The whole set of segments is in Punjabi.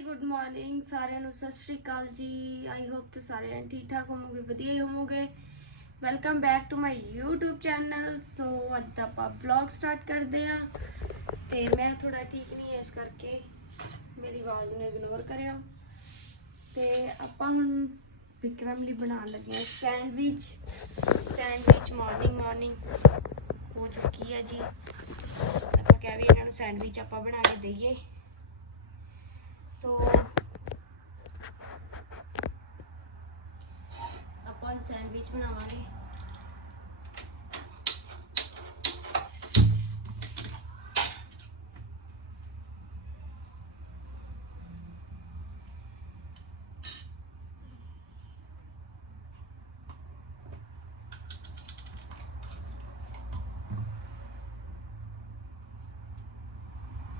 ਗੁੱਡ ਮਾਰਨਿੰਗ ਸਾਰਿਆਂ ਨੂੰ, ਸਤਿ ਸ਼੍ਰੀ ਅਕਾਲ ਜੀ। ਆਈ ਹੋਪ ਤੁਸੀਂ ਸਾਰੇ ਜਣੇ ਠੀਕ ਠਾਕ ਹੋਵੋਗੇ, ਵਧੀਆ ਹੀ ਹੋਵੋਗੇ। Welcome back to my YouTube channel so ਅੱਜ ਆਪਾਂ ਵਲੌਗ ਸਟਾਰਟ ਕਰਦੇ ਆ ਤੇ ਮੈਂ ਥੋੜਾ ਠੀਕ ਨਹੀਂ ਇਸ ਕਰਕੇ ਮੇਰੀ ਆਵਾਜ਼ ਨੂੰ ਇਗਨੋਰ ਕਰਿਓ ਤੇ ਆਪਾਂ ਹੁਣ ਵਿਕਰਮ ਲਈ ਬਣਾਉਣ ਲੱਗੇ ਆ ਸੈਂਡਵਿਚ। ਸੈਂਡਵਿਚ ਮਾਰਨਿੰਗ ਮਾਰਨਿੰਗ ਹੋ ਚੁੱਕੀ ਹੈ ਜੀ। ਆਪਾਂ ਕਹਿ ਵੀ ਇਹਨਾਂ ਨੂੰ ਸੈਂਡਵਿਚ ਆਪਾਂ ਬਣਾ ਕੇ ਦਈਏ। ਸੋ ਆਪਾਂ ਹੁਣ ਸੈਂਡਵਿਚ ਬਣਾਵਾਂਗੇ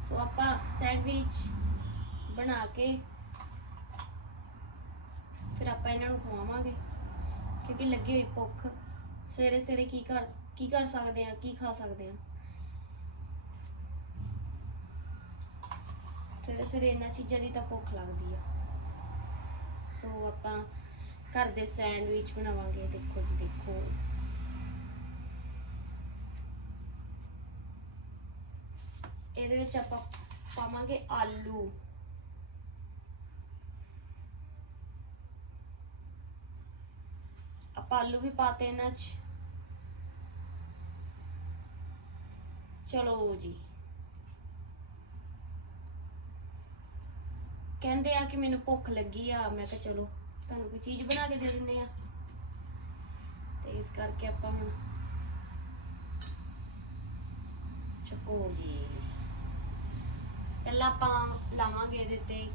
ਸੋ ਆਪਾਂ ਸੈਂਡਵਿਚ ਬਣਾ ਕੇ ਫਿਰ ਆਪਾਂ ਇਹਨਾਂ ਨੂੰ ਖਵਾਵਾਂਗੇ। ਕਿਉਂਕਿ ਲੱਗੀ ਹੋਈ ਭੁੱਖ। ਸਵੇਰੇ ਸਵੇਰੇ ਕੀ ਕਰ ਕੀ ਕਰ ਸਕਦੇ ਆ ਕੀ ਖਾ ਸਕਦੇ ਆ ਸਵੇਰੇ ਸਵੇਰੇ ਇਹਨਾਂ ਚੀਜ਼ਾਂ ਦੀ ਤਾਂ ਭੁੱਖ ਲੱਗਦੀ ਆ। ਸੋ ਆਪਾਂ ਘਰ ਦੇ ਸੈਂਡਵਿਚ ਬਣਾਵਾਂਗੇ, ਦੇਖੋ ਜੀ, ਦੇਖੋ। ਇਹਦੇ ਵਿੱਚ ਆਪਾਂ ਪਾਵਾਂਗੇ ਆਲੂ। ਆਪਾਂ ਆਲੂ ਵੀ ਪਾਤੇ ਇਹਨਾਂ 'ਚ। ਚਲੋ ਜੀ। ਕਹਿੰਦੇ ਆ ਕਿ ਮੈਨੂੰ ਭੁੱਖ ਲੱਗੀ ਆ, ਮੈਂ ਕਿਹਾ ਚਲੋ ਤੁਹਾਨੂੰ ਕੋਈ ਚੀਜ਼ ਬਣਾ ਕੇ ਦੇ ਦਿੰਦੇ ਆ। ਤੇ ਇਸ ਕਰਕੇ ਆਪਾਂ ਹੁਣ ਚੱਕੋ ਜੀ। ਪਹਿਲਾਂ ਆਪਾਂ ਲਾਵਾਂਗੇ ਇਹਦੇ ਤੇ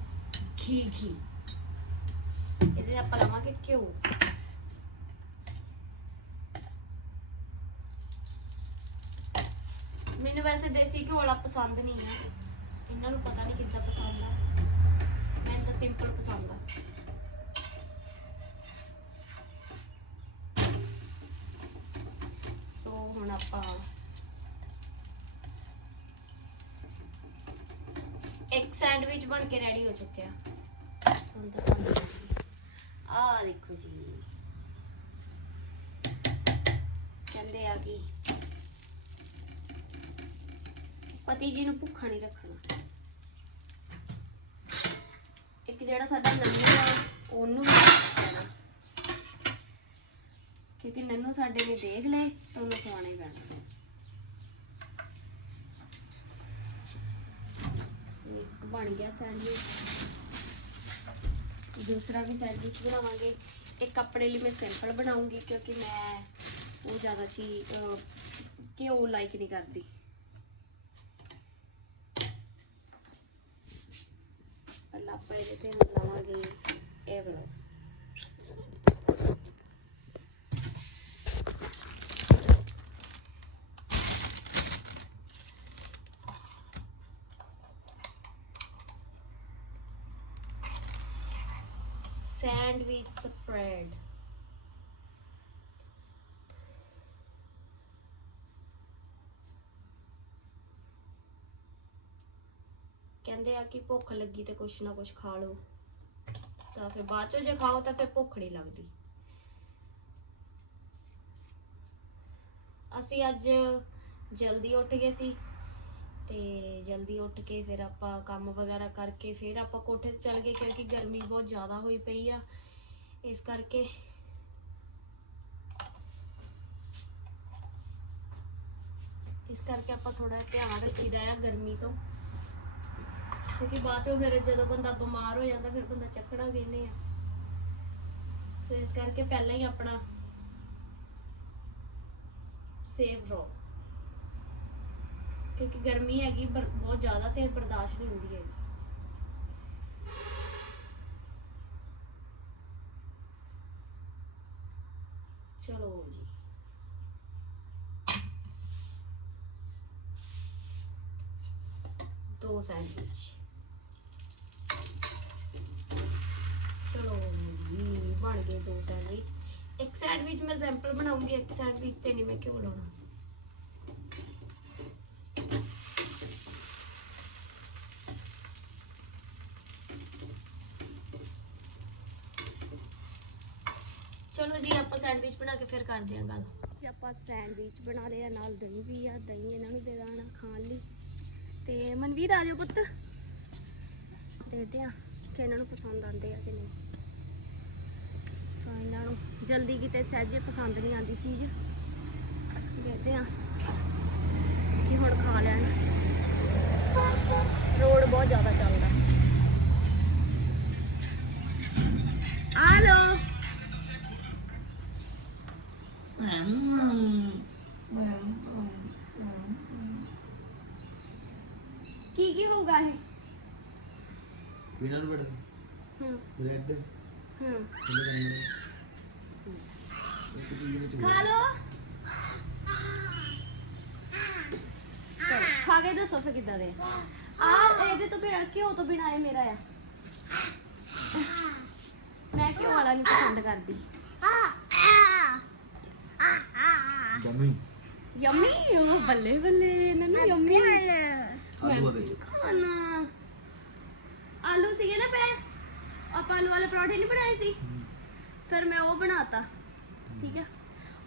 ਘੀ ਘੀ। ਇਹਦੇ ਤੇ ਆਪਾਂ ਲਾਵਾਂਗੇ ਘਿਓ। ਮੈਨੂੰ ਵੈਸੇ ਦੇਸੀ ਘਿਓ ਵਾਲਾ ਪਸੰਦ ਨਹੀਂ ਆ ਇਹਨਾਂ ਨੂੰ ਪਤਾ ਨਹੀਂ ਕਿੱਦਾਂ ਪਸੰਦ ਆ। ਮੈਨੂੰ ਤਾਂ ਸਿੰਪਲ ਪਸੰਦ ਆ। ਸੋ ਹੁਣ ਆਪਾਂ ਇੱਕ ਸੈਂਡਵਿਚ ਬਣ ਕੇ ਰੈਡੀ ਹੋ ਚੁੱਕਿਆ ਹੁਣ ਤਾਂ ਆ ਦੇਖੋ ਜੀ। ਕਹਿੰਦੇ ਆ ਕਿ ਪਤੀ ਜੀ ਨੂੰ ਭੁੱਖਾ ਨਹੀਂ ਰੱਖਣਾ। ਇੱਕ ਜਿਹੜਾ ਸਾਡਾ ਨੰਨੂ ਆ, ਉਹਨੂੰ ਵੀ ਖਵਾਉਣਾ ਕਿਉਂਕਿ ਨੰਨੂ ਸਾਡੇ ਨੇ ਦੇਖ ਲਏ ਤਾਂ ਉਹਨੂੰ ਖਵਾਉਣਾ ਹੀ ਪੈਣਾ। ਇੱਕ ਬਣ ਗਿਆ ਸੈਂਡਵਿਚ ਦੂਸਰਾ ਵੀ ਸੈਂਡਵਿਚ ਬਣਾਵਾਂਗੇ। ਇੱਕ ਆਪਣੇ ਲਈ ਮੈਂ ਸਿੰਪਲ ਬਣਾਉਂਗੀ ਕਿਉਂਕਿ ਮੈਂ ਉਹ ਜ਼ਿਆਦਾ ਚੀ ਘਿਓ ਲਾਈਕ ਨਹੀਂ ਕਰਦੀ। ਪਹਿਲਾਂ ਆਪਾਂ ਇਹਦੇ ਤੇ ਹੁਣ ਲਾਵਾਂਗੇ ਇਹ ਵਾਲਾ sandwich spread ਕਹਿੰਦੇ ਆ ਕਿ ਭੁੱਖ ਲੱਗੀ ਤੇ ਕੁਛ ਨਾ ਕੁਛ ਖਾ ਲਓ। ਤਾਂ ਫਿਰ ਬਾਅਦ ਚੋਂ ਜੇ ਖਾਓ ਤਾਂ ਫਿਰ ਭੁੱਖ ਨਹੀਂ ਲੱਗਦੀ। ਅਸੀਂ ਅੱਜ ਜਲਦੀ ਉੱਠ ਗਏ ਸੀ ਤੇ ਜਲਦੀ ਉੱਠ ਕੇ ਫਿਰ ਆਪਾਂ ਕੰਮ ਵਗੈਰਾ ਕਰਕੇ ਫਿਰ ਆਪਾਂ ਕੋਠੇ ਤੇ ਚੱਲ ਗਏ ਕਿਉਂਕਿ ਗਰਮੀ ਬਹੁਤ ਜ਼ਿਆਦਾ ਹੋਈ ਪਈ ਆ। ਇਸ ਕਰਕੇ ਇਸ ਕਰਕੇ ਆਪਾਂ ਥੋੜਾ ਧਿਆਨ ਰੱਖੀਦਾ ਆ ਗਰਮੀ ਤੋਂ। ਕਿਉਂਕਿ ਬਾਅਦ ਚੋਂ ਫਿਰ ਜਦੋਂ ਬੰਦਾ ਬਿਮਾਰ ਹੋ ਜਾਂਦਾ, ਫਿਰ ਬੰਦਾ ਚੱਕਣਾ ਕਹਿੰਦੇ ਆ। ਸੋ ਇਸ ਕਰਕੇ ਪਹਿਲਾਂ ਹੀ ਆਪਣਾ ਸੇਵ ਰਹੋ। ਕਿਉਂਕਿ ਗਰਮੀ ਹੈਗੀ ਬਹੁਤ ਜ਼ਿਆਦਾ ਤੇ ਬਰਦਾਸ਼ਤ ਨਹੀਂ ਹੁੰਦੀ ਹੈਗੀ। ਚਲੋ ਜੀ। ਦੋ ਸੈਂਡਵਿਚ। ਲਓ ਜੀ ਬਣ ਗਏ ਦੋ ਸੈਂਡਵਿਚ ਇੱਕ ਸੈਂਡਵਿਚ ਮੈਂ ਸੈਂਪਲ ਬਣਾਉਂਗੀ ਇੱਕ ਸੈਂਡਵਿਚ ਤੇ ਨਹੀਂ ਮੈਂ ਕਿਉਂ ਲਾਉਣਾ ਚਲੋ ਜੀ, ਆਪਾਂ ਸੈਂਡਵਿਚ ਬਣਾ ਕੇ ਫਿਰ ਕਰਦੇ ਆਂ ਗੱਲ। ਤੇ ਆਪਾਂ ਸੈਂਡਵਿਚ ਬਣਾ ਲਿਆ, ਨਾਲ ਦਹੀਂ ਵੀ ਆ, ਦਹੀਂ ਇਹਨਾਂ ਨੂੰ ਦੇ ਦੇਣਾ ਖਾਣ ਲਈ। ਤੇ ਮਨਵੀਰ ਆ ਜਾਓ ਪੁੱਤ। ਦੇਖਦੇ ਆ ਕਿ ਇਹਨਾਂ ਨੂੰ ਪਸੰਦ ਆਉਂਦੇ ਆ ਕਿ ਨਹੀਂ। ਇਹਨਾਂ ਨੂੰ ਜਲਦੀ ਕਿਤੇ ਸਹਿਜੇ ਪਸੰਦ ਨਹੀਂ ਆਉਂਦੀ ਚੀਜ਼। ਦੇਖਦੇ ਆ ਕਿ ਹੁਣ ਖਾ ਲੈਣ। ਰੋਡ ਬਹੁਤ ਜ਼ਿਆਦਾ ਚੱਲਦਾ। ਆ ਲੋ ਕੀ ਕੀ ਹੋਊਗਾ ਇਹ? ਪੀਨਟ ਬਟਰ ਹੂੰ। ਬ੍ਰੈਡ ਹੂੰ। ਖਾ ਲੋ ਖਾ ਕੇ ਦੱਸੋ ਫਿਰ ਕਿੱਦਾਂ ਦੇ ਆ। ਇਹਦੇ ਤੋਂ ਬਿਨਾ ਘਿਓ ਤੋਂ ਬਿਨਾ ਇਹ ਮੇਰਾ ਆ। ਮੈਂ ਘਿਓ ਵਾਲਾ ਨਹੀਂ ਪਸੰਦ ਕਰਦੀ। ਜਮੀ ਯੰਮੀ? ਉਹ ਬੱਲੇ ਬੱਲੇ ਇਹਨਾਂ ਨੂੰ ਯੰਮੀ। ਆਲੂ ਆ ਵਿੱਚ ਖਾਣਾ। ਆਲੂ ਸੀਗੇ ਨਾ ਪੈ ਆਪਾਂ ਆਲੂ ਵਾਲੇ ਪਰੌਂਠੇ ਨਹੀਂ ਬਣਾਏ ਸੀ? ਫਿਰ ਮੈਂ ਉਹ ਬਣਾਤਾ ਠੀਕ ਹੈ।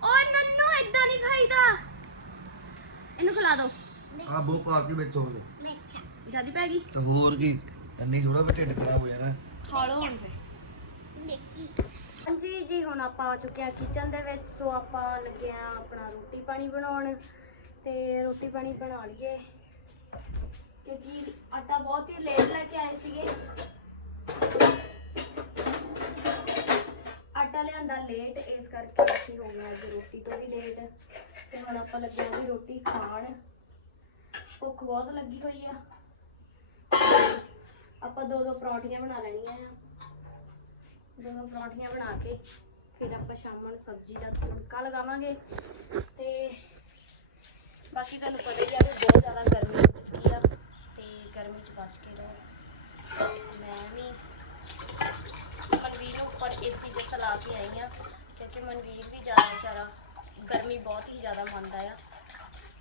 ਓਏ ਨੰਨੂ ਇਦਾਂ ਨਹੀਂ ਖਾਈਦਾ। ਇਹਨੂੰ ਖਿਲਾ ਦਿਓ ਆ ਬੋ ਪਾ ਕੇ ਵਿੱਚ ਹੋ ਜਾ। ਜਿਆਦੀ ਪੈ ਗਈ? ਤੇ ਹੋਰ ਕੀ? ਇੰਨੀ ਥੋੜਾ ਵੀ ਢਿੱਡ ਖਰਾਬ ਹੋ ਜਾਣਾ। ਖਾ ਲਓ ਹੁਣ ਫੇ ਹਾਂਜੀ ਜੀ ਹੁਣ ਆਪਾਂ ਆ ਚੁੱਕੇ ਆ ਕਿਚਨ ਦੇ ਵਿੱਚ ਸੋ ਆਪਾਂ ਲੱਗੇ ਆ ਆਪਣਾ ਰੋਟੀ ਪਾਣੀ ਬਣਾਉਣ। ਤੇ ਰੋਟੀ ਪਾਣੀ ਬਣਾ ਲਈਏ। ਕਿਉਂਕਿ ਆਟਾ ਬਹੁਤ ਹੀ ਲੇਟ ਲੈ ਕੇ ਆਏ ਸੀਗੇ। ਲਿਆਂਦਾ ਲੇਟ ਇਸ ਕਰਕੇ ਅਸੀਂ ਹੋ ਗਏ ਅੱਜ ਰੋਟੀ ਤੋਂ ਵੀ ਲੇਟ ਤੇ ਹੁਣ ਆਪਾਂ ਲੱਗੇ ਆ ਵੀ ਰੋਟੀ ਖਾਣ। ਭੁੱਖ ਬਹੁਤ ਲੱਗੀ ਹੋਈ ਆ। ਆਪਾਂ ਦੋ ਦੋ ਪਰੌਂਠੀਆਂ ਬਣਾ ਲੈਣੀਆਂ ਆ। ਦੋ ਦੋ ਪਰੌਂਠੀਆਂ ਬਣਾ ਕੇ ਫਿਰ ਆਪਾਂ ਸ਼ਾਮ ਨੂੰ ਸਬਜ਼ੀ ਦਾ ਤੜਕਾ ਲਗਾਵਾਂਗੇ ਤੇ ਬਾਕੀ ਤੁਹਾਨੂੰ ਪਤਾ ਹੀ ਆ ਵੀ ਬਹੁਤ ਜ਼ਿਆਦਾ ਗਰਮੀ ਹੋ ਚੁੱਕੀ ਆ ਤੇ ਗਰਮੀ ਚ ਬਚ ਕੇ ਰਹੋ। ਮੈਂ ਵੀ ਮਨਵੀਰ ਨੂੰ ਉੱਪਰ ਏਸੀ 'ਚ ਸਲਾ ਕੇ ਆਈ ਆ, ਕਿਉਂਕਿ ਮਨਵੀਰ ਵੀ ਜ਼ਿਆਦਾ ਵਿਚਾਰਾ ਗਰਮੀ ਬਹੁਤ ਹੀ ਜ਼ਿਆਦਾ ਮੰਨਦਾ ਆ।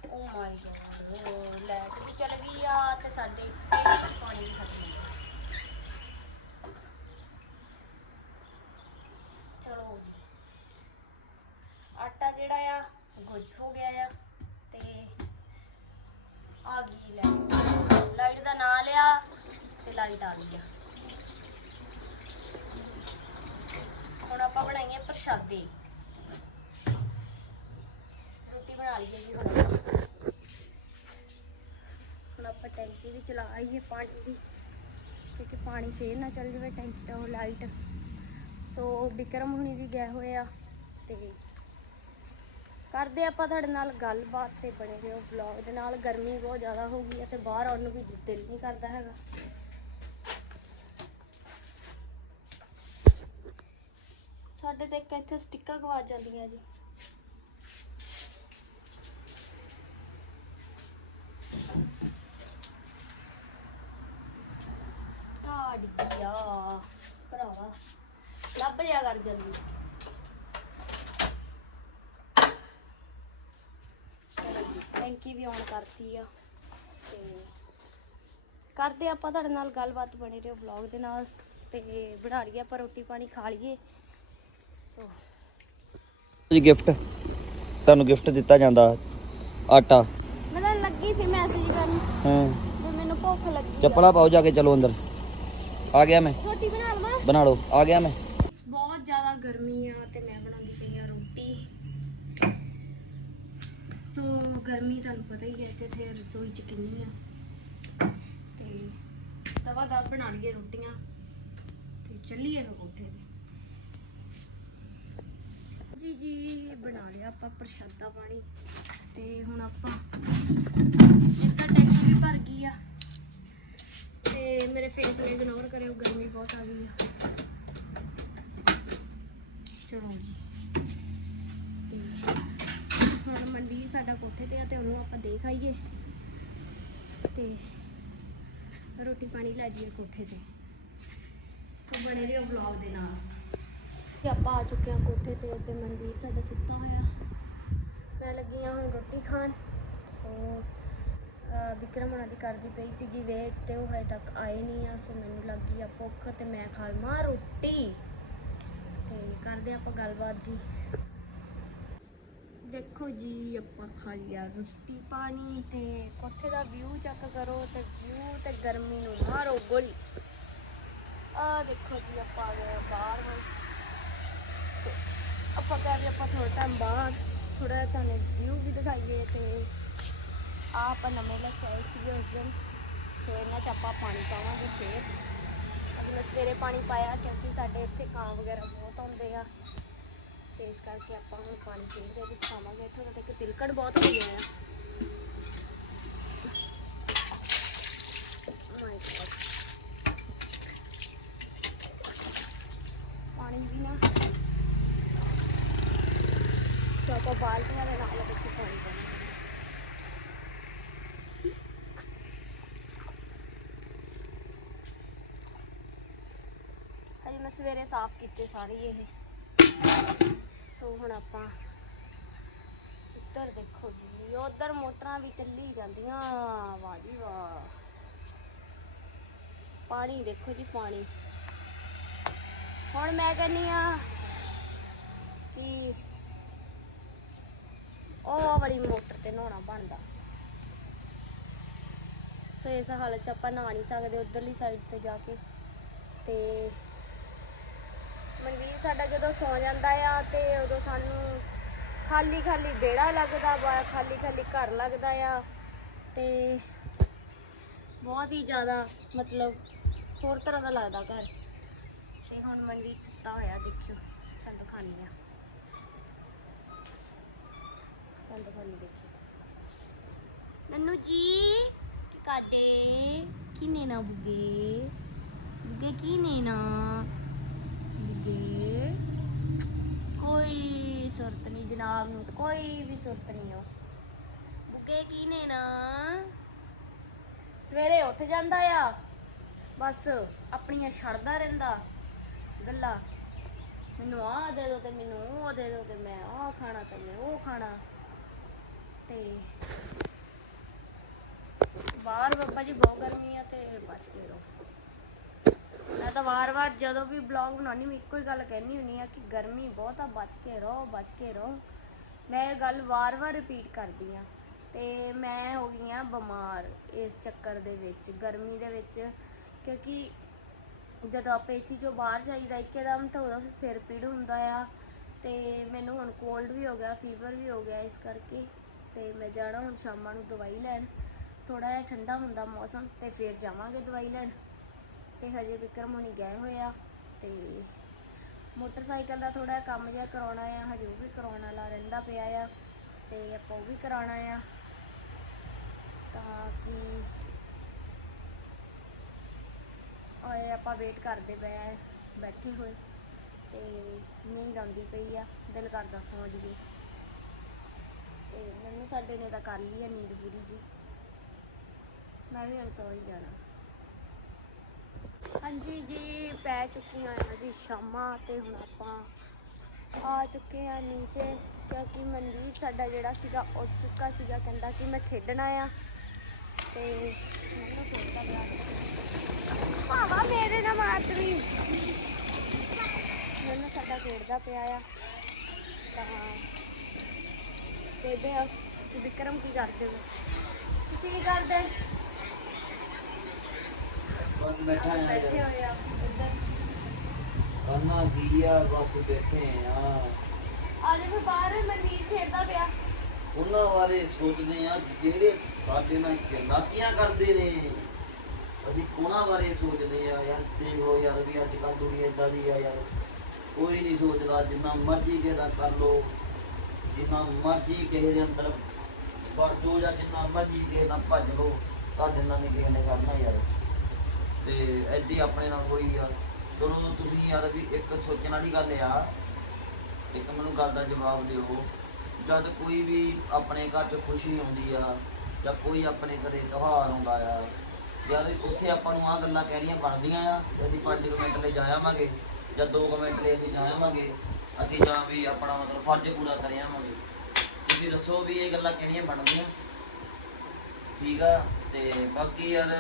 ਓ ਮਾਈ ਗॉड ਲਾਈਟ ਵੀ ਚਲ ਗਈ ਆ ਤੇ ਸਾਡੇ ਪੇਟ 'ਚ ਪਾਣੀ ਚਲੋ ਜੀ। ਆਟਾ ਜਿਹੜਾ ਆ, ਗੁੱਝ ਹੋ ਗਿਆ ਆ ਤੇ ਆ ਗਈ ਲਾਈਟ ਲਾਈਟ ਦਾ ਨਾਂ ਲਿਆ ਤੇ ਲਾਈਟ ਆ ਗਈ ਆ। ਹੁਣ ਆਪਾਂ ਬਣਾਈਏ ਪ੍ਰਸ਼ਾਦੇ। ਰੋਟੀ ਬਣਾ ਲਈਏ ਜੀ ਹੁਣ ਹੁਣ ਆਪਾਂ ਟੈਂਕੀ ਵੀ ਚਲਾ ਆਈਏ ਪਾਣੀ ਦੀ, ਕਿਉਂਕਿ ਪਾਣੀ ਫੇਰ ਨਾ ਚੱਲ ਜਾਵੇ ਟੈਂਕ ਉਹ ਲਾਈਟ। ਸੋ ਵਿਕਰਮ ਹੁਣੀ ਵੀ ਗਏ ਹੋਏ ਆ ਤੇ ਕਰਦੇ ਆਪਾਂ ਤੁਹਾਡੇ ਨਾਲ ਗੱਲਬਾਤ ਤੇ ਬਣੇ ਰਹੋ। ਵਲੌਗ ਦੇ ਨਾਲ ਗਰਮੀ ਬਹੁਤ ਜ਼ਿਆਦਾ ਹੋ ਗਈ ਹੈ ਤੇ ਬਾਹਰ ਆਉਣ ਨੂੰ ਵੀ ਦਿਲ ਨਹੀਂ ਕਰਦਾ ਹੈਗਾ। ਸਾਡੇ ਤੇ ਇੱਕ ਇੱਥੇ ਸਟਿੱਕਾਂ ਗਵਾਚ ਜਾਂਦੀਆਂ ਜੀ। ਆ ਡਿੱਗੀ ਭਰਾਵਾ, ਲੱਭ ਜਾ ਕਰ ਜਲਦੀ। ਟੈਂਕੀ ਵੀ ਆਨ ਕਰਤੀ ਆ। ਤੇ ਕਰਦੇ ਆਪਾਂ ਤੁਹਾਡੇ ਨਾਲ ਗੱਲਬਾਤ ਬਣੀ ਰਹੋ ਵਲੌਗ ਦੇ ਨਾਲ। ਤੇ ਬਣਾ ਲਈਏ ਆਪਾਂ ਰੋਟੀ ਪਾਣੀ, ਖਾ ਲਈਏ। ਜੀ ਗਿਫਟ ਤੁਹਾਨੂੰ ਗਿਫਟ ਦਿੱਤਾ ਜਾਂਦਾ। ਆਟਾ। ਮੈਨੂੰ ਲੱਗੀ ਸੀ ਮੈਸੇਜ ਕਰਨ। ਹਾਂ। ਵੀ ਮੈਨੂੰ ਭੁੱਖ ਲੱਗੀ ਆ। ਚੱਪਲਾ ਪਾਓ ਜਾ ਕੇ ਚਲੋ ਅੰਦਰ। ਆ ਗਿਆ ਮੈਂ। ਰੋਟੀ ਬਣਾ ਲਵਾਂ ਬਣਾ ਲਓ। ਆ ਗਿਆ ਮੈਂ। ਬਹੁਤ ਜ਼ਿਆਦਾ ਗਰਮੀ ਆ ਤੇ ਮੈਂ ਬਣਾਉਂਦੀ ਪਈ ਆ ਰੋਟੀ। ਸੋ ਗਰਮੀ ਤੁਹਾਨੂੰ ਪਤਾ ਹੀ ਹੈ ਇੱਥੇ ਤੇ ਰਸੋਈ ਚ ਕਿੰਨੀ ਆ। ਤੇ ਤਵਾ ਦਾ ਬਣਾ ਲਈਏ ਰੋਟੀਆਂ। ਤੇ ਚੱਲੀਏ ਮੈਂ ਕੋਠੇ ਤੇ। ਜੀ ਜੀ ਬਣਾ ਲਿਆ ਆਪਾਂ ਪ੍ਰਸ਼ਾਦਾ ਪਾਣੀ। ਤੇ ਹੁਣ ਆਪਾਂ ਇੱਕ ਤਾਂ ਟੈਂਕੀ ਵੀ ਭਰ ਗਈ ਆ। ਤੇ ਮੇਰੇ ਫੇਸ ਨੂੰ ਇਗਨੋਰ ਕਰਿਓ ਗਰਮੀ ਬਹੁਤ ਆ ਗਈ ਆ। ਚਲੋ ਜੀ। ਹੁਣ ਮੰਡੀ ਸਾਡਾ ਕੋਠੇ ਤੇ ਆ ਤੇ ਉਹਨੂੰ ਆਪਾਂ ਦੇਖ ਆਈਏ। ਤੇ ਰੋਟੀ ਪਾਣੀ ਲੈ ਜਾਈਏ ਕੋਠੇ ਤੇ। ਸੋ ਬਣੇ ਰਹੋ ਵਲੌਗ ਦੇ ਨਾਲ। ਤੇ ਆਪਾਂ ਆ ਚੁੱਕੇ ਹਾਂ ਕੋਠੇ ਤੇ ਤੇ ਮਨਵੀਰ ਸਾਡਾ ਸੁੱਤਾ ਹੋਇਆ। ਮੈਂ ਲੱਗੀ ਹਾਂ ਹੁਣ ਰੋਟੀ ਖਾਣ। ਸੋ ਅਹ ਵਿਕਰਮ ਉਹਨਾਂ ਦੀ ਕਰਦੀ ਪਈ ਸੀਗੀ ਵੇਟ ਤੇ ਉਹ ਹਜੇ ਤੱਕ ਆਏ ਨਹੀਂ ਆ। ਸੋ ਮੈਨੂੰ ਲੱਗੀ ਆ ਭੁੱਖ ਤੇ ਮੈਂ ਖਾ ਲਵਾਂ ਰੋਟੀ। ਤੇ ਕਰਦੇ ਆਪਾਂ ਗੱਲਬਾਤ ਜੀ। ਦੇਖੋ ਜੀ, ਆਪਾਂ ਖਾ ਲਿਆ ਰੋਟੀ ਪਾਣੀ ਤੇ ਕੋਠੇ ਦਾ ਵਿਊ ਚੈੱਕ ਕਰੋ ਤੇ ਵਿਊ ਤੇ ਗਰਮੀ ਨੂੰ ਮਾਰੋ ਗੋਲੀ। ਆ ਦੇਖੋ ਜੀ, ਆਪਾਂ ਆ ਗਏ ਆ ਬਾਹਰ। ਹੁਣ ਆਪਾਂ ਕਹਿ ਕਰਦੇ ਆਪਾਂ ਥੋੜਾ ਟਾਈਮ ਬਾਅਦ ਥੋੜਾ ਜਿਹਾ ਤੁਹਾਨੂੰ ਵਿਊ ਵੀ ਦਿਖਾਈਏ ਤੇ ਆ ਆਪਾਂ ਨਵੇਂ ਲੈ ਕੇ ਆਏ ਸੀ ਉਸ ਦਿਨ। ਤੇ ਇਹਨਾਂ ਚ ਆਪਾਂ ਪਾਣੀ ਪਾਵਾਂਗੇ ਫੇਰ। ਅੱਜ ਮੈਂ ਸਵੇਰੇ ਪਾਣੀ ਪਾਇਆ ਕਿਉਂਕਿ ਸਾਡੇ ਇੱਥੇ ਕਾਂ ਵਗੈਰਾ ਬਹੁਤ ਆਉਂਦੇ ਆ। ਤੇ ਇਸ ਕਰਕੇ ਆਪਾਂ ਹੁਣ ਪਾਣੀ ਫੇਰ ਦੇ ਵਿੱਚ ਪਾਵਾਂਗੇ। ਇੱਥੋਂ ਤੱਕ ਤਿਲਕੜ ਬਹੁਤ ਹੋ ਆ ਮਾਈ ਗॉड ਪਾਣੀ ਵੀ ਨਾ ਸੋ ਆਪਾਂ ਬਾਲਟੀਆਂ ਦੇ ਨਾਲ ਵਿੱਚ ਪਾਣੀ ਪਾਵਾਂਗੇ ਹਜੇ ਮੈਂ ਸਵੇਰੇ ਸਾਫ਼ ਕੀਤੇ ਸਾਰੇ ਇਹ। ਸੋ ਹੁਣ ਆਪਾਂ ਉੱਧਰ ਦੇਖੋ ਜੀ ਉਧਰ ਮੋਟਰਾਂ ਵੀ ਚੱਲੀ ਜਾਂਦੀਆਂ। ਵਾਹ ਜੀ ਵਾਹ। ਪਾਣੀ ਦੇਖੋ ਜੀ, ਪਾਣੀ। ਹੁਣ ਮੈਂ ਕਹਿੰਨੀ ਆ ਕਿ ਉਹ ਵਾਲੀ ਮੋਟਰ ਤੇ ਨਹਾਉਣਾ ਬਣਦਾ। ਸੋ ਇਸ ਹਾਲਤ ਚ ਆਪਾਂ ਨਹਾ ਨਹੀਂ ਸਕਦੇ, ਉਧਰਲੀ ਸਾਈਡ ਤੇ ਜਾ ਕੇ। ਤੇ ਮਨਵੀਰ ਸਾਡਾ ਜਦੋਂ ਸੌ ਜਾਂਦਾ ਆ ਤੇ ਉਦੋਂ ਸਾਨੂੰ ਖਾਲੀ ਖਾਲੀ ਵਿਹੜਾ ਲੱਗਦਾ ਵਾ ਖਾਲੀ ਖਾਲੀ ਘਰ ਲੱਗਦਾ ਆ। ਤੇ ਬਹੁਤ ਹੀ ਜ਼ਿਆਦਾ ਮਤਲਬ ਹੋਰ ਤਰ੍ਹਾਂ ਦਾ ਲੱਗਦਾ ਘਰ। ਤੇ ਹੁਣ ਮਨਵੀਰ ਸੁੱਤਾ ਹੋਇਆ, ਦੇਖਿਓ ਸਾਨੂੰ ਦਿਖਾਉਂਦੀ ਆ। ਤੁਹਾਨੂੰ ਦਿਖਾਉਂਦੀ ਦੇਖਿਓ ਨੰਨੂ ਜੀ ਕੀ ਕਰਦੇ? ਕੀ ਨੇਨਾ ਬੁੱਗੇ? ਬੁੱਗੇ ਕੀ ਨੇਨਾ ਬੁੱਗੇ। ਕੋਈ ਸੁਰਤ ਨਹੀਂ ਜਨਾਬ ਨੂੰ ਕੋਈ ਵੀ ਸੁਰਤ ਨਹੀਂ ਹੋ ਬੁੱਗੇ ਕੀ ਨੇਨਾ ਸਵੇਰੇ ਉੱਠ ਜਾਂਦਾ ਆ। ਬਸ ਆਪਣੀਆਂ ਛੱਡਦਾ ਰਹਿੰਦਾ। ਗੱਲਾਂ ਮੈਨੂੰ ਆਹ ਦੇ ਦੋ ਤੇ ਮੈਨੂੰ ਉਹ ਦੇ ਦੋ ਤੇ ਮੈਂ ਆਹ ਖਾਣਾ ਤੇ ਮੈਂ ਉਹ ਖਾਣਾ। ਤੇ ਬਾਹਰ ਬੱਬਾ ਜੀ ਬਹੁਤ ਗਰਮੀ ਆ ਤੇ ਬਚ ਕੇ ਰਹੋ ਮੈਂ ਤਾਂ ਵਾਰ-ਵਾਰ ਜਦੋਂ ਵੀ ਬਲੌਗ ਬਣਾਉਣੀ ਮੈਂ ਇੱਕੋ ਹੀ ਗੱਲ ਕਹਿਣੀ ਹੁੰਨੀ ਆ ਕਿ ਗਰਮੀ ਬਹੁਤ ਆ, ਬਚ ਕੇ ਰਹੋ ਬਚ ਕੇ ਰਹੋ ਮੈਂ ਇਹ ਗੱਲ ਵਾਰ-ਵਾਰ ਰਿਪੀਟ ਕਰਦੀ ਆ ਤੇ ਮੈਂ ਹੋ ਗਈ ਆ ਬਿਮਾਰ ਇਸ ਚੱਕਰ ਦੇ ਵਿੱਚ, ਗਰਮੀ ਦੇ ਵਿੱਚ। ਕਿਉਂਕਿ ਜਦੋਂ ਆਪਾਂ ਏਸੀ ਚੋਂ ਬਾਹਰ ਜਾਈਦਾ, ਇੱਕਦਮ ਤਾਂ ਉਹਦਾ ਸਿਰ ਪੀੜ ਹੁੰਦਾ ਆ ਤੇ ਮੈਨੂੰ ਹੁਣ ਕੋਲਡ ਵੀ ਹੋ ਗਿਆ ਫੀਵਰ ਵੀ ਹੋ ਗਿਆ ਇਸ ਕਰਕੇ। ਤੇ ਮੈਂ ਜਾਣਾ ਹੁਣ ਸ਼ਾਮਾਂ ਨੂੰ ਦਵਾਈ ਲੈਣ। ਥੋੜਾ ਜਿਹਾ ਠੰਡਾ ਹੁੰਦਾ ਮੌਸਮ ਤੇ ਫਿਰ ਜਾਵਾਂਗੇ ਦਵਾਈ ਲੈਣ। ਤੇ ਹਜੇ ਵਿਕਰਮ ਹੁਣੀ ਗਏ ਹੋਏ ਆ ਤੇ ਮੋਟਰਸਾਈਕਲ ਦਾ ਥੋੜਾ ਕੰਮ ਜਿਹਾ ਕਰਾਉਣਾ ਆ, ਹਜੇ ਉਹ ਵੀ ਕਰਾਉਣ ਵਾਲਾ ਰਹਿੰਦਾ ਪਿਆ ਆ ਤੇ ਆਪਾਂ ਉਹ ਵੀ ਕਰਾਉਣਾ ਆ। ਤਾਂ ਕਿ ਆਏ ਆਪਾਂ ਵੇਟ ਕਰਦੇ ਪਏ ਆ, ਬੈਠੇ ਹੋਏ ਤੇ ਨੀਂਦ ਆਉਂਦੀ ਪਈ ਆ, ਦਿਲ ਕਰਦਾ ਸੌਂ ਜੀਏ ਤੇ ਮੈਨੂੰ ਸਾਡੇ ਨੇ ਤਾਂ ਕਰ ਲਈ ਆ ਨੀਂਦ ਪੂਰੀ ਜੀ। ਮੈਂ ਵੀ ਹੁਣ ਜਾਣਾ। ਹਾਂਜੀ ਜੀ, ਪੈ ਚੁੱਕੀਆਂ ਆ ਜੀ ਸ਼ਾਮਾਂ ਤੇ ਹੁਣ ਆਪਾਂ ਆ ਚੁੱਕੇ ਆ ਨੀਚੇ, ਕਿਉਂਕਿ ਮਨਵੀਰ ਸਾਡਾ ਜਿਹੜਾ ਸੀਗਾ ਉੱਠ ਚੁੱਕਾ ਸੀਗਾ, ਕਹਿੰਦਾ ਕਿ ਮੈਂ ਖੇਡਣਾ ਆ। ਤੇ ਮੈਨੂੰ ਖੇਡਦਾ ਪਿਆ। ਭਾਵਾ ਮੇਰੇ ਨਾਲ ਮਾਤਰੀ ਮੈਨੂੰ ਸਾਡਾ ਖੇਡਦਾ ਪਿਆ ਆ। ਤਾਂ ਦੇਖਦੇ ਆ ਕਿ ਵਿਕਰਮ ਕੀ ਕਰਦੇ ਹੋ ਤੁਸੀਂ ਕੀ ਕਰਦੇ? ਬਸ ਬੈਠਾ ਬੈਠੇ ਹੋਏ ਆ ਇੱਧਰ। ਕਰਨਾ ਕੀ ਆ ਬਸ ਬੈਠੇ ਆ ਆ ਦੇਖੋ ਬਾਹਰ ਮਨਵੀਰ ਖੇਡਦਾ ਪਿਆ। ਉਹਨਾਂ ਬਾਰੇ ਸੋਚਦੇ ਆ ਜਿਹੜੇ ਸਾਡੇ ਨਾਲ ਜਨਾਤੀਆਂ ਕਰਦੇ ਨੇ। ਅਸੀਂ ਉਹਨਾਂ ਬਾਰੇ ਸੋਚਦੇ ਆ ਯਾਰ ਦੇਖੋ ਯਾਰ ਵੀ ਅੱਜ ਕੱਲ੍ਹ ਦੁਨੀਆ ਇਦਾਂ ਦੀ ਆ ਯਾਰ। ਕੋਈ ਨਹੀਂ ਸੋਚਦਾ ਜਿੰਨਾ ਮਰਜ਼ੀ ਕਿਹਦਾ ਕਰ ਲੋ ਜਿੰਨਾ ਮਰਜ਼ੀ ਕਿਸੇ ਦੇ ਅੰਦਰ ਵੜ ਜਾਓ ਜਾਂ ਜਿੰਨਾ ਮਰਜ਼ੀ ਕਿਸੇ ਨਾਲ ਭੱਜ ਲਓ ਤੁਹਾਡੇ ਨਾਲ ਨਹੀਂ ਕਿਸੇ ਨੇ ਕਰਨਾ ਯਾਰ। ਤੇ ਐਡੀ ਆਪਣੇ ਨਾਲ ਹੋਈ ਆ। ਚਲੋ ਤੁਸੀਂ ਯਾਰ ਵੀ ਇੱਕ ਸੋਚਣ ਵਾਲੀ ਗੱਲ ਆ। ਇੱਕ ਮੈਨੂੰ ਗੱਲ ਦਾ ਜਵਾਬ ਦਿਓ। ਜਦ ਕੋਈ ਵੀ ਆਪਣੇ ਘਰ 'ਚ ਖੁਸ਼ੀ ਆਉਂਦੀ ਆ, ਜਾਂ ਕੋਈ ਆਪਣੇ ਘਰੇ ਤਿਉਹਾਰ ਆਉਂਦਾ ਆ, ਯਾਰ ਉੱਥੇ ਆਪਾਂ ਨੂੰ ਆ ਗੱਲਾਂ ਕਹਿਣੀਆਂ ਬਣਦੀਆਂ ਆ ਕਿ ਅਸੀਂ 5 ਮਿੰਟ ਲਈ ਜਾ ਆਵਾਂਗੇ, ਜਾਂ 2 ਮਿੰਟ ਲਈ ਅਸੀਂ ਜਾਇਆਵਾਂਗੇ ਅਸੀਂ ਜਾਂ ਵੀ ਆਪਣਾ ਮਤਲਬ ਫਰਜ਼ ਪੂਰਾ ਕਰ ਆਵਾਂਗੇ ਤੁਸੀਂ ਦੱਸੋ ਵੀ ਇਹ ਗੱਲਾਂ ਕਿਹੜੀਆਂ ਬਣਦੀਆਂ? ਠੀਕ ਆ, ਤੇ ਬਾਕੀ ਯਾਰ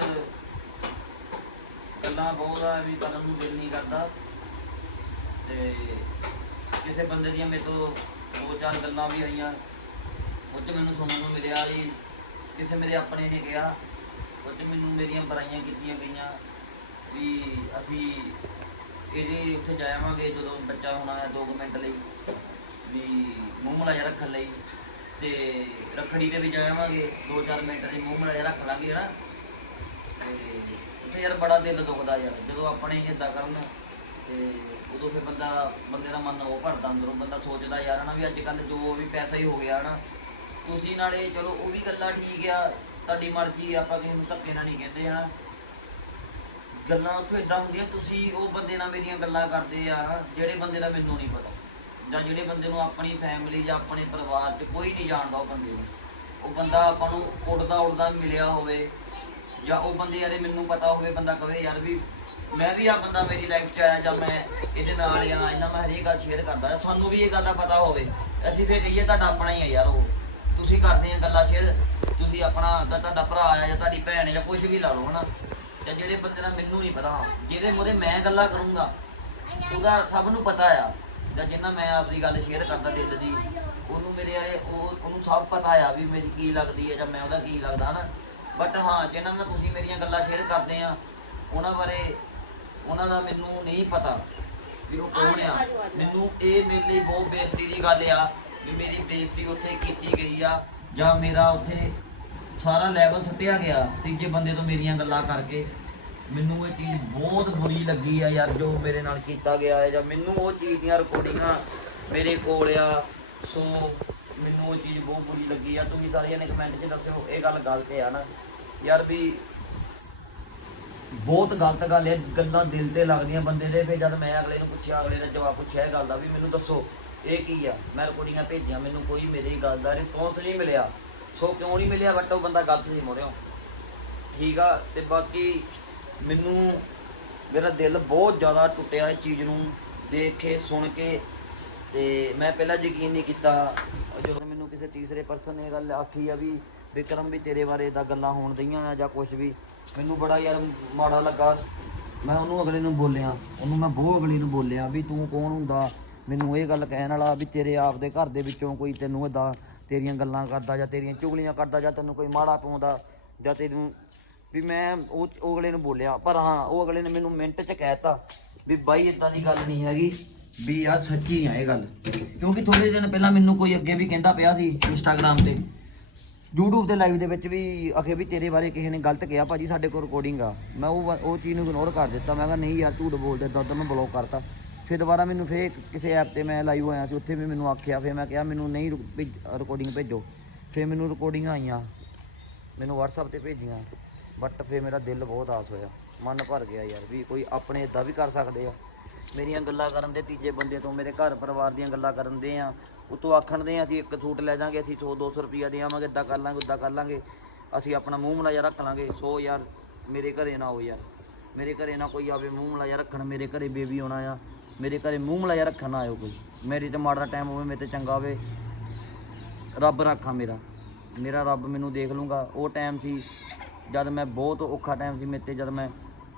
ਗੱਲਾਂ ਬਹੁਤ ਆ ਵੀ ਕਰਨ ਨੂੰ ਦਿਲ ਨਹੀਂ ਕਰਦਾ। ਤੇ ਕਿਸੇ ਬੰਦੇ ਦੀਆਂ ਮੇਰੇ ਤੋਂ ਦੋ ਚਾਰ ਗੱਲਾਂ ਵੀ ਆਈਆਂ। ਉਹ 'ਚ ਮੈਨੂੰ ਸੁਣਨ ਨੂੰ ਮਿਲਿਆ ਵੀ ਕਿਸੇ ਮੇਰੇ ਆਪਣੇ ਨੇ ਕਿਹਾ। ਉਹ 'ਚ ਮੈਨੂੰ ਮੇਰੀਆਂ ਬੁਰਾਈਆਂ ਕੀਤੀਆਂ ਗਈਆਂ। ਵੀ ਅਸੀਂ ਇਹਦੇ ਉੱਥੇ ਜਾਵਾਂਗੇ ਜਦੋਂ ਬੱਚਾ ਹੋਣਾ ਹੈ 2 ਮਿੰਟ ਲਈ। ਵੀ ਮੂੰਹ ਮਲਾ ਜਿਹਾ ਰੱਖਣ ਲਈ। ਤੇ ਰੱਖੜੀ ਤੇ ਵੀ ਜਾਵਾਂਗੇ 2-4 ਮਿੰਟ ਲਈ ਮੂੰਹ ਮਲਾ ਜਿਹਾ ਰੱਖ ਲਾਂਗੇ ਹਨਾ। ਤੇ ਉੱਥੇ ਯਾਰ ਬੜਾ ਦਿਲ ਦੁਖਦਾ ਯਾਰ, ਜਦੋਂ ਆਪਣੇ ਇਦਾਂ ਕਰਨ, ਤੇ ਉਦੋਂ ਫਿਰ ਬੰਦਾ, ਬੰਦੇ ਦਾ ਮਨ ਉਹ ਭਰਦਾ ਅੰਦਰੋਂ, ਬੰਦਾ ਸੋਚਦਾ ਯਾਰ ਨਾ ਵੀ ਅੱਜ ਕੱਲ ਜੋ ਵੀ ਪੈਸਾ ਹੀ ਹੋ ਗਿਆ ਨਾ ਤੁਸੀਂ ਨਾਲੇ ਚਲੋ ਉਹ ਵੀ ਗੱਲਾਂ ਠੀਕ ਆ, ਤੁਹਾਡੀ ਮਰਜ਼ੀ ਆਪਾਂ ਕਿਸੇ ਨੂੰ ਧੱਕੇ ਨਾਲ ਨਹੀਂ ਕਹਿੰਦੇ ਹਨਾ। ਗੱਲਾਂ ਉੱਥੇ ਇਦਾਂ ਹੁੰਦੀਆਂ, ਤੁਸੀਂ ਉਹ ਬੰਦੇ ਨਾਲ ਮੇਰੀਆਂ ਗੱਲਾਂ ਕਰਦੇ ਆ, ਜਿਹੜੇ ਬੰਦੇ ਦਾ ਮੈਨੂੰ ਨਹੀਂ ਪਤਾ। ਜਾਂ ਜਿਹੜੇ ਬੰਦੇ ਨੂੰ ਆਪਣੀ ਫੈਮਿਲੀ ਜਾਂ ਆਪਣੇ ਪਰਿਵਾਰ 'ਚ ਕੋਈ ਨਹੀਂ ਜਾਣਦਾ ਉਹ ਬੰਦੇ ਨੂੰ। ਉਹ ਬੰਦਾ ਆਪਾਂ ਨੂੰ ਉੜਦਾ ਉੜਦਾ ਮਿਲਿਆ ਹੋਵੇ, ਜਾਂ ਉਹ ਬੰਦੇ ਯਾਰੇ ਮੈਨੂੰ ਪਤਾ ਹੋਵੇ, ਬੰਦਾ ਕਵੇ ਯਾਰ ਵੀ ਮੈਂ ਵੀ ਆ ਬੰਦਾ ਮੇਰੀ ਲਾਈਫ 'ਚ ਆਇਆ ਜਾਂ ਮੈਂ ਇਹਦੇ ਨਾਲ ਆ, ਇਹਨਾਂ ਮੈਂ ਹਰੇਕ ਗੱਲ ਸ਼ੇਅਰ ਕਰਦਾ ਸਾਨੂੰ ਵੀ ਇਹ ਗੱਲ ਦਾ ਪਤਾ ਹੋਵੇ। ਅਸੀਂ ਫੇਰ ਕਹੀਏ ਤੁਹਾਡਾ ਆਪਣਾ ਹੀ ਆ ਯਾਰ ਉਹ। ਤੁਸੀਂ ਕਰਦੇ ਆ ਗੱਲਾਂ ਸ਼ੇਅਰ ਤੁਸੀਂ ਆਪਣਾ ਤੁਹਾਡਾ ਭਰਾ ਆ ਜਾਂ ਤੁਹਾਡੀ ਭੈਣ ਹੈ ਜਾਂ ਕੁਝ ਵੀ ਲਾ ਲਓ, ਹਨਾ? ਜਾਂ ਜਿਹੜੇ ਬੰਦੇ ਨਾਲ ਮੈਨੂੰ ਨਹੀਂ ਪਤਾ, ਜਿਹਦੇ ਮੂਹਰੇ ਮੈਂ ਗੱਲਾਂ ਕਰੂੰਗਾ, ਉਹਦਾ ਸਭ ਨੂੰ ਪਤਾ ਆ। ਜਾਂ ਜਿੰਨਾ ਮੈਂ ਆਪਣੀ ਗੱਲ ਸ਼ੇਅਰ ਕਰਦਾ ਦਿਲ ਦੀ, ਉਹਨੂੰ ਮੇਰੇ ਵਾਲੇ, ਉਹ, ਉਹਨੂੰ ਸਭ ਪਤਾ ਆ ਵੀ ਮੇਰੀ ਕੀ ਲੱਗਦੀ ਹੈ ਜਾਂ ਮੈਂ ਉਹਦਾ ਕੀ ਲੱਗਦਾ, ਹਨਾ? ਬਟ ਹਾਂ, ਜਿਹਨਾਂ ਨਾਲ ਤੁਸੀਂ ਮੇਰੀਆਂ ਗੱਲਾਂ ਸ਼ੇਅਰ ਕਰਦੇ ਆ, ਉਹਨਾਂ ਬਾਰੇ ਉਹਨਾਂ ਦਾ ਮੈਨੂੰ ਨਹੀਂ ਪਤਾ ਵੀ ਉਹ ਕੌਣ ਆ। ਮੈਨੂੰ ਇਹ ਮੇਰੇ ਲਈ ਬਹੁਤ ਬੇਇੱਜ਼ਤੀ ਦੀ ਗੱਲ ਆ ਵੀ ਮੇਰੀ ਬੇਇੱਜ਼ਤੀ ਉੱਥੇ ਕੀਤੀ ਗਈ ਆ ਜਾਂ ਮੇਰਾ ਉੱਥੇ ਸਾਰਾ ਲੈਵਲ ਸੁੱਟਿਆ ਗਿਆ, ਤੀਜੇ ਬੰਦੇ ਤੋਂ ਮੇਰੀਆਂ ਗੱਲਾਂ ਕਰਕੇ। ਮੈਨੂੰ ਇਹ ਚੀਜ਼ ਬਹੁਤ ਬੁਰੀ ਲੱਗੀ ਆ ਯਾਰ, ਜੋ ਮੇਰੇ ਨਾਲ ਕੀਤਾ ਗਿਆ ਹੈ, ਜਾਂ ਮੈਨੂੰ ਉਹ ਚੀਜ਼ ਦੀਆਂ ਰਿਕਾਰਡਿੰਗਾਂ ਮੇਰੇ ਕੋਲ ਆ। ਸੋ ਮੈਨੂੰ ਉਹ ਚੀਜ਼ ਬਹੁਤ ਬੁਰੀ ਲੱਗੀ ਆ। ਤੁਸੀਂ ਸਾਰਿਆਂ ਨੇ ਕਮੈਂਟ 'ਚ ਦੱਸਿਓ, ਇਹ ਗੱਲ ਗਲਤ ਆ ਨਾ। ਯਾਰ ਵੀ ਬਹੁਤ ਗਲਤ ਗੱਲ ਹੈ ਗੱਲਾਂ ਦਿਲ ਤੇ ਲੱਗਦੀਆਂ ਬੰਦੇ ਦੇ, ਫਿਰ ਜਦ ਮੈਂ ਅਗਲੇ ਨੂੰ ਪੁੱਛਿਆ, ਅਗਲੇ ਦਾ ਜਵਾਬ ਪੁੱਛਿਆ ਇਹ ਗੱਲ ਦਾ ਵੀ ਮੈਨੂੰ ਦੱਸੋ, ਇਹ ਕੀ ਆ? ਮੈਂ ਰਿਕਾਰਡਿੰਗਾਂ ਭੇਜੀਆਂ, ਮੈਨੂੰ ਕੋਈ ਮੇਰੀ ਗੱਲ ਦਾ ਰਿਸਪੌਂਸ ਨਹੀਂ ਮਿਲਿਆ। ਸੋ ਕਿਉਂ ਨਹੀਂ ਮਿਲਿਆ? ਬਟ ਉਹ ਬੰਦਾ ਗਲਤ ਸੀ ਮੋਰਿਓ। ਠੀਕ ਆ, ਤੇ ਬਾਕੀ ਮੈਨੂੰ, ਮੇਰਾ ਦਿਲ ਬਹੁਤ ਜ਼ਿਆਦਾ ਟੁੱਟਿਆ ਇਹ ਚੀਜ਼ ਨੂੰ ਦੇਖ ਕੇ, ਸੁਣ ਕੇ। ਤੇ ਮੈਂ ਪਹਿਲਾਂ ਯਕੀਨ ਨਹੀਂ ਕੀਤਾ। ਜਦੋਂ ਮੈਨੂੰ ਕਿਸੇ ਤੀਸਰੇ ਪਰਸਨ ਨੇ ਇਹ ਗੱਲ ਆਖੀ ਆ ਵੀ ਵਿਕਰਮ ਵੀ ਤੇਰੇ ਬਾਰੇ ਇਦਾਂ ਗੱਲਾਂ ਹੋਣ ਦਈਆਂ ਆ ਜਾਂ ਕੁਝ ਵੀ, ਮੈਨੂੰ ਬੜਾ ਯਾਰ ਮਾੜਾ ਲੱਗਾ। ਮੈਂ ਉਹਨੂੰ ਅਗਲੇ ਨੂੰ ਬੋਲਿਆ, ਉਹਨੂੰ ਮੈਂ ਬਹੁਤ ਅਗਲੇ ਨੂੰ ਬੋਲਿਆ ਵੀ ਤੂੰ ਕੌਣ ਹੁੰਦਾ? ਮੈਨੂੰ ਇਹ ਗੱਲ ਕਹਿਣ ਵਾਲਾ ਵੀ ਤੇਰੇ ਆਪ ਦੇ ਘਰ ਦੇ ਵਿੱਚੋਂ ਕੋਈ ਤੈਨੂੰ ਇਦਾਂ ਤੇਰੀਆਂ ਗੱਲਾਂ ਕਰਦਾ ਜਾਂ ਤੇਰੀਆਂ ਚੁਗਲੀਆਂ ਕਰਦਾ ਜਾਂ ਤੈਨੂੰ ਕੋਈ ਮਾੜਾ ਪਾਉਂਦਾ ਜਾਂ ਤੈਨੂੰ ਵੀ ਮੈਂ ਉਹ ਉਹ ਅਗਲੇ ਨੂੰ ਬੋਲਿਆ। ਪਰ ਹਾਂ, ਉਹ ਅਗਲੇ ਨੇ ਮੈਨੂੰ ਮਿੰਟ 'ਚ ਕਹਿਤਾ ਵੀ ਬਾਈ ਇਦਾਂ ਦੀ ਗੱਲ ਨਹੀਂ ਹੈਗੀ ਵੀ ਯਾਰ ਸੱਚੀ ਆ ਇਹ ਗੱਲ। ਕਿਉਂਕਿ ਥੋੜੇ ਦਿਨ ਪਹਿਲਾਂ ਮੈਨੂੰ ਕੋਈ ਅੱਗੇ ਵੀ ਕਹਿੰਦਾ ਪਿਆ ਸੀ ਇੰਸਟਾਗ੍ਰam ਤੇ। YouTube ਤੇ ਲਾਈਵ ਦੇ ਵਿੱਚ ਵੀ ਅਖੇ ਵੀ ਤੇਰੇ ਬਾਰੇ ਕਿਸੇ ਨੇ ਗਲਤ ਕਿਹਾ, ਭਾਜੀ ਸਾਡੇ ਕੋਲ ਰਿਕਾਰਡਿੰਗ ਆ। ਮੈਂ ਉਹ ਉਹ ਚੀਜ਼ ਨੂੰ ਇਗਨੋਰ ਕਰ ਦਿੱਤਾ। ਮੈਂ ਕਿਹਾ, ਨਹੀਂ ਯਾਰ, ਝੂਠ ਬੋਲਦੇ ਦੁੱਧ ਮੈਂ ਬਲੌਕ ਕਰਤਾ। ਫਿਰ ਦੁਬਾਰਾ ਮੈਨੂੰ ਫੇਰ ਕਿਸੇ ਐਪ ਤੇ ਮੈਂ ਲਾਈਵ ਹੋਇਆ ਸੀ, ਉੱਥੇ ਵੀ ਮੈਨੂੰ ਆਖਿਆ, ਫਿਰ ਮੈਂ ਕਿਹਾ ਮੈਨੂੰ ਨਹੀਂ ਰਿਕਾਰਡਿੰਗ ਭੇਜੋ ਫਿਰ ਮੈਨੂੰ ਰਿਕਾਰਡਿੰਗ ਆਈਆਂ, ਮੈਨੂੰ WhatsApp ਤੇ ਭੇਜੀਆਂ ਬਟ ਫਿਰ ਮੇਰਾ ਦਿਲ ਬਹੁਤ ਆਸ ਹੋਇਆ। ਮਨ ਭਰ ਗਿਆ ਯਾਰ ਵੀ ਕੋਈ ਆਪਣੇ ਇਦਾਂ ਵੀ ਕਰ ਸਕਦੇ ਆ। ਮੇਰੀਆਂ ਗੱਲਾਂ ਕਰਨ ਦੇ ਤੀਜੇ ਬੰਦੇ ਤੋਂ ਮੇਰੇ ਘਰ ਪਰਿਵਾਰ ਦੀਆਂ ਗੱਲਾਂ ਕਰਨ ਦੇ ਆ। ਉਤੋਂ ਆਖਣ ਦੇ ਆ, ਅਸੀਂ ਇੱਕ ਸੂਟ ਲੈ ਜਾਾਂਗੇ ਅਸੀਂ 100 200 ਰੁਪਿਆ ਦੇਵਾਂਗੇ ਇਦਾਂ ਕਰ ਲਾਂਗੇ ਉਦਾਂ ਕਰ ਲਾਂਗੇ। ਅਸੀਂ ਆਪਣਾ ਮੂੰਹ ਮਲਾਇਆ ਰੱਖ ਲਾਂਗੇ, ਸੋ ਯਾਰ ਮੇਰੇ ਘਰੇ ਨਾ ਆਓ ਯਾਰ। ਮੇਰੇ ਘਰੇ ਨਾ ਕੋਈ ਆਵੇ, ਮੂੰਹ ਮਲਾਇਆ ਰੱਖਣ, ਮੇਰੇ ਘਰੇ ਬੇਬੀ ਆਉਣਾ ਆ। ਮੇਰੇ ਘਰੇ ਮੂੰਹ ਮਲਾਇਆ ਰੱਖਣ ਨਾ ਆਇਓ ਕੋਈ। ਮੇਰੀ ਤੇ ਮਾੜਾ ਟਾਈਮ ਹੋਵੇ, ਮੇਰੇ ਤੇ ਚੰਗਾ ਹੋਵੇ, ਰੱਬ ਰਾਖਾ ਮੇਰਾ। ਮੇਰਾ ਰੱਬ ਮੈਨੂੰ ਦੇਖ ਲੂੰਗਾ ਉਹ ਟਾਈਮ ਸੀ, ਜਦ ਮੈਂ ਬਹੁਤ ਔਖਾ ਟਾਈਮ ਸੀ ਮੇਰੇ ਤੇ, ਜਦ ਮੈਂ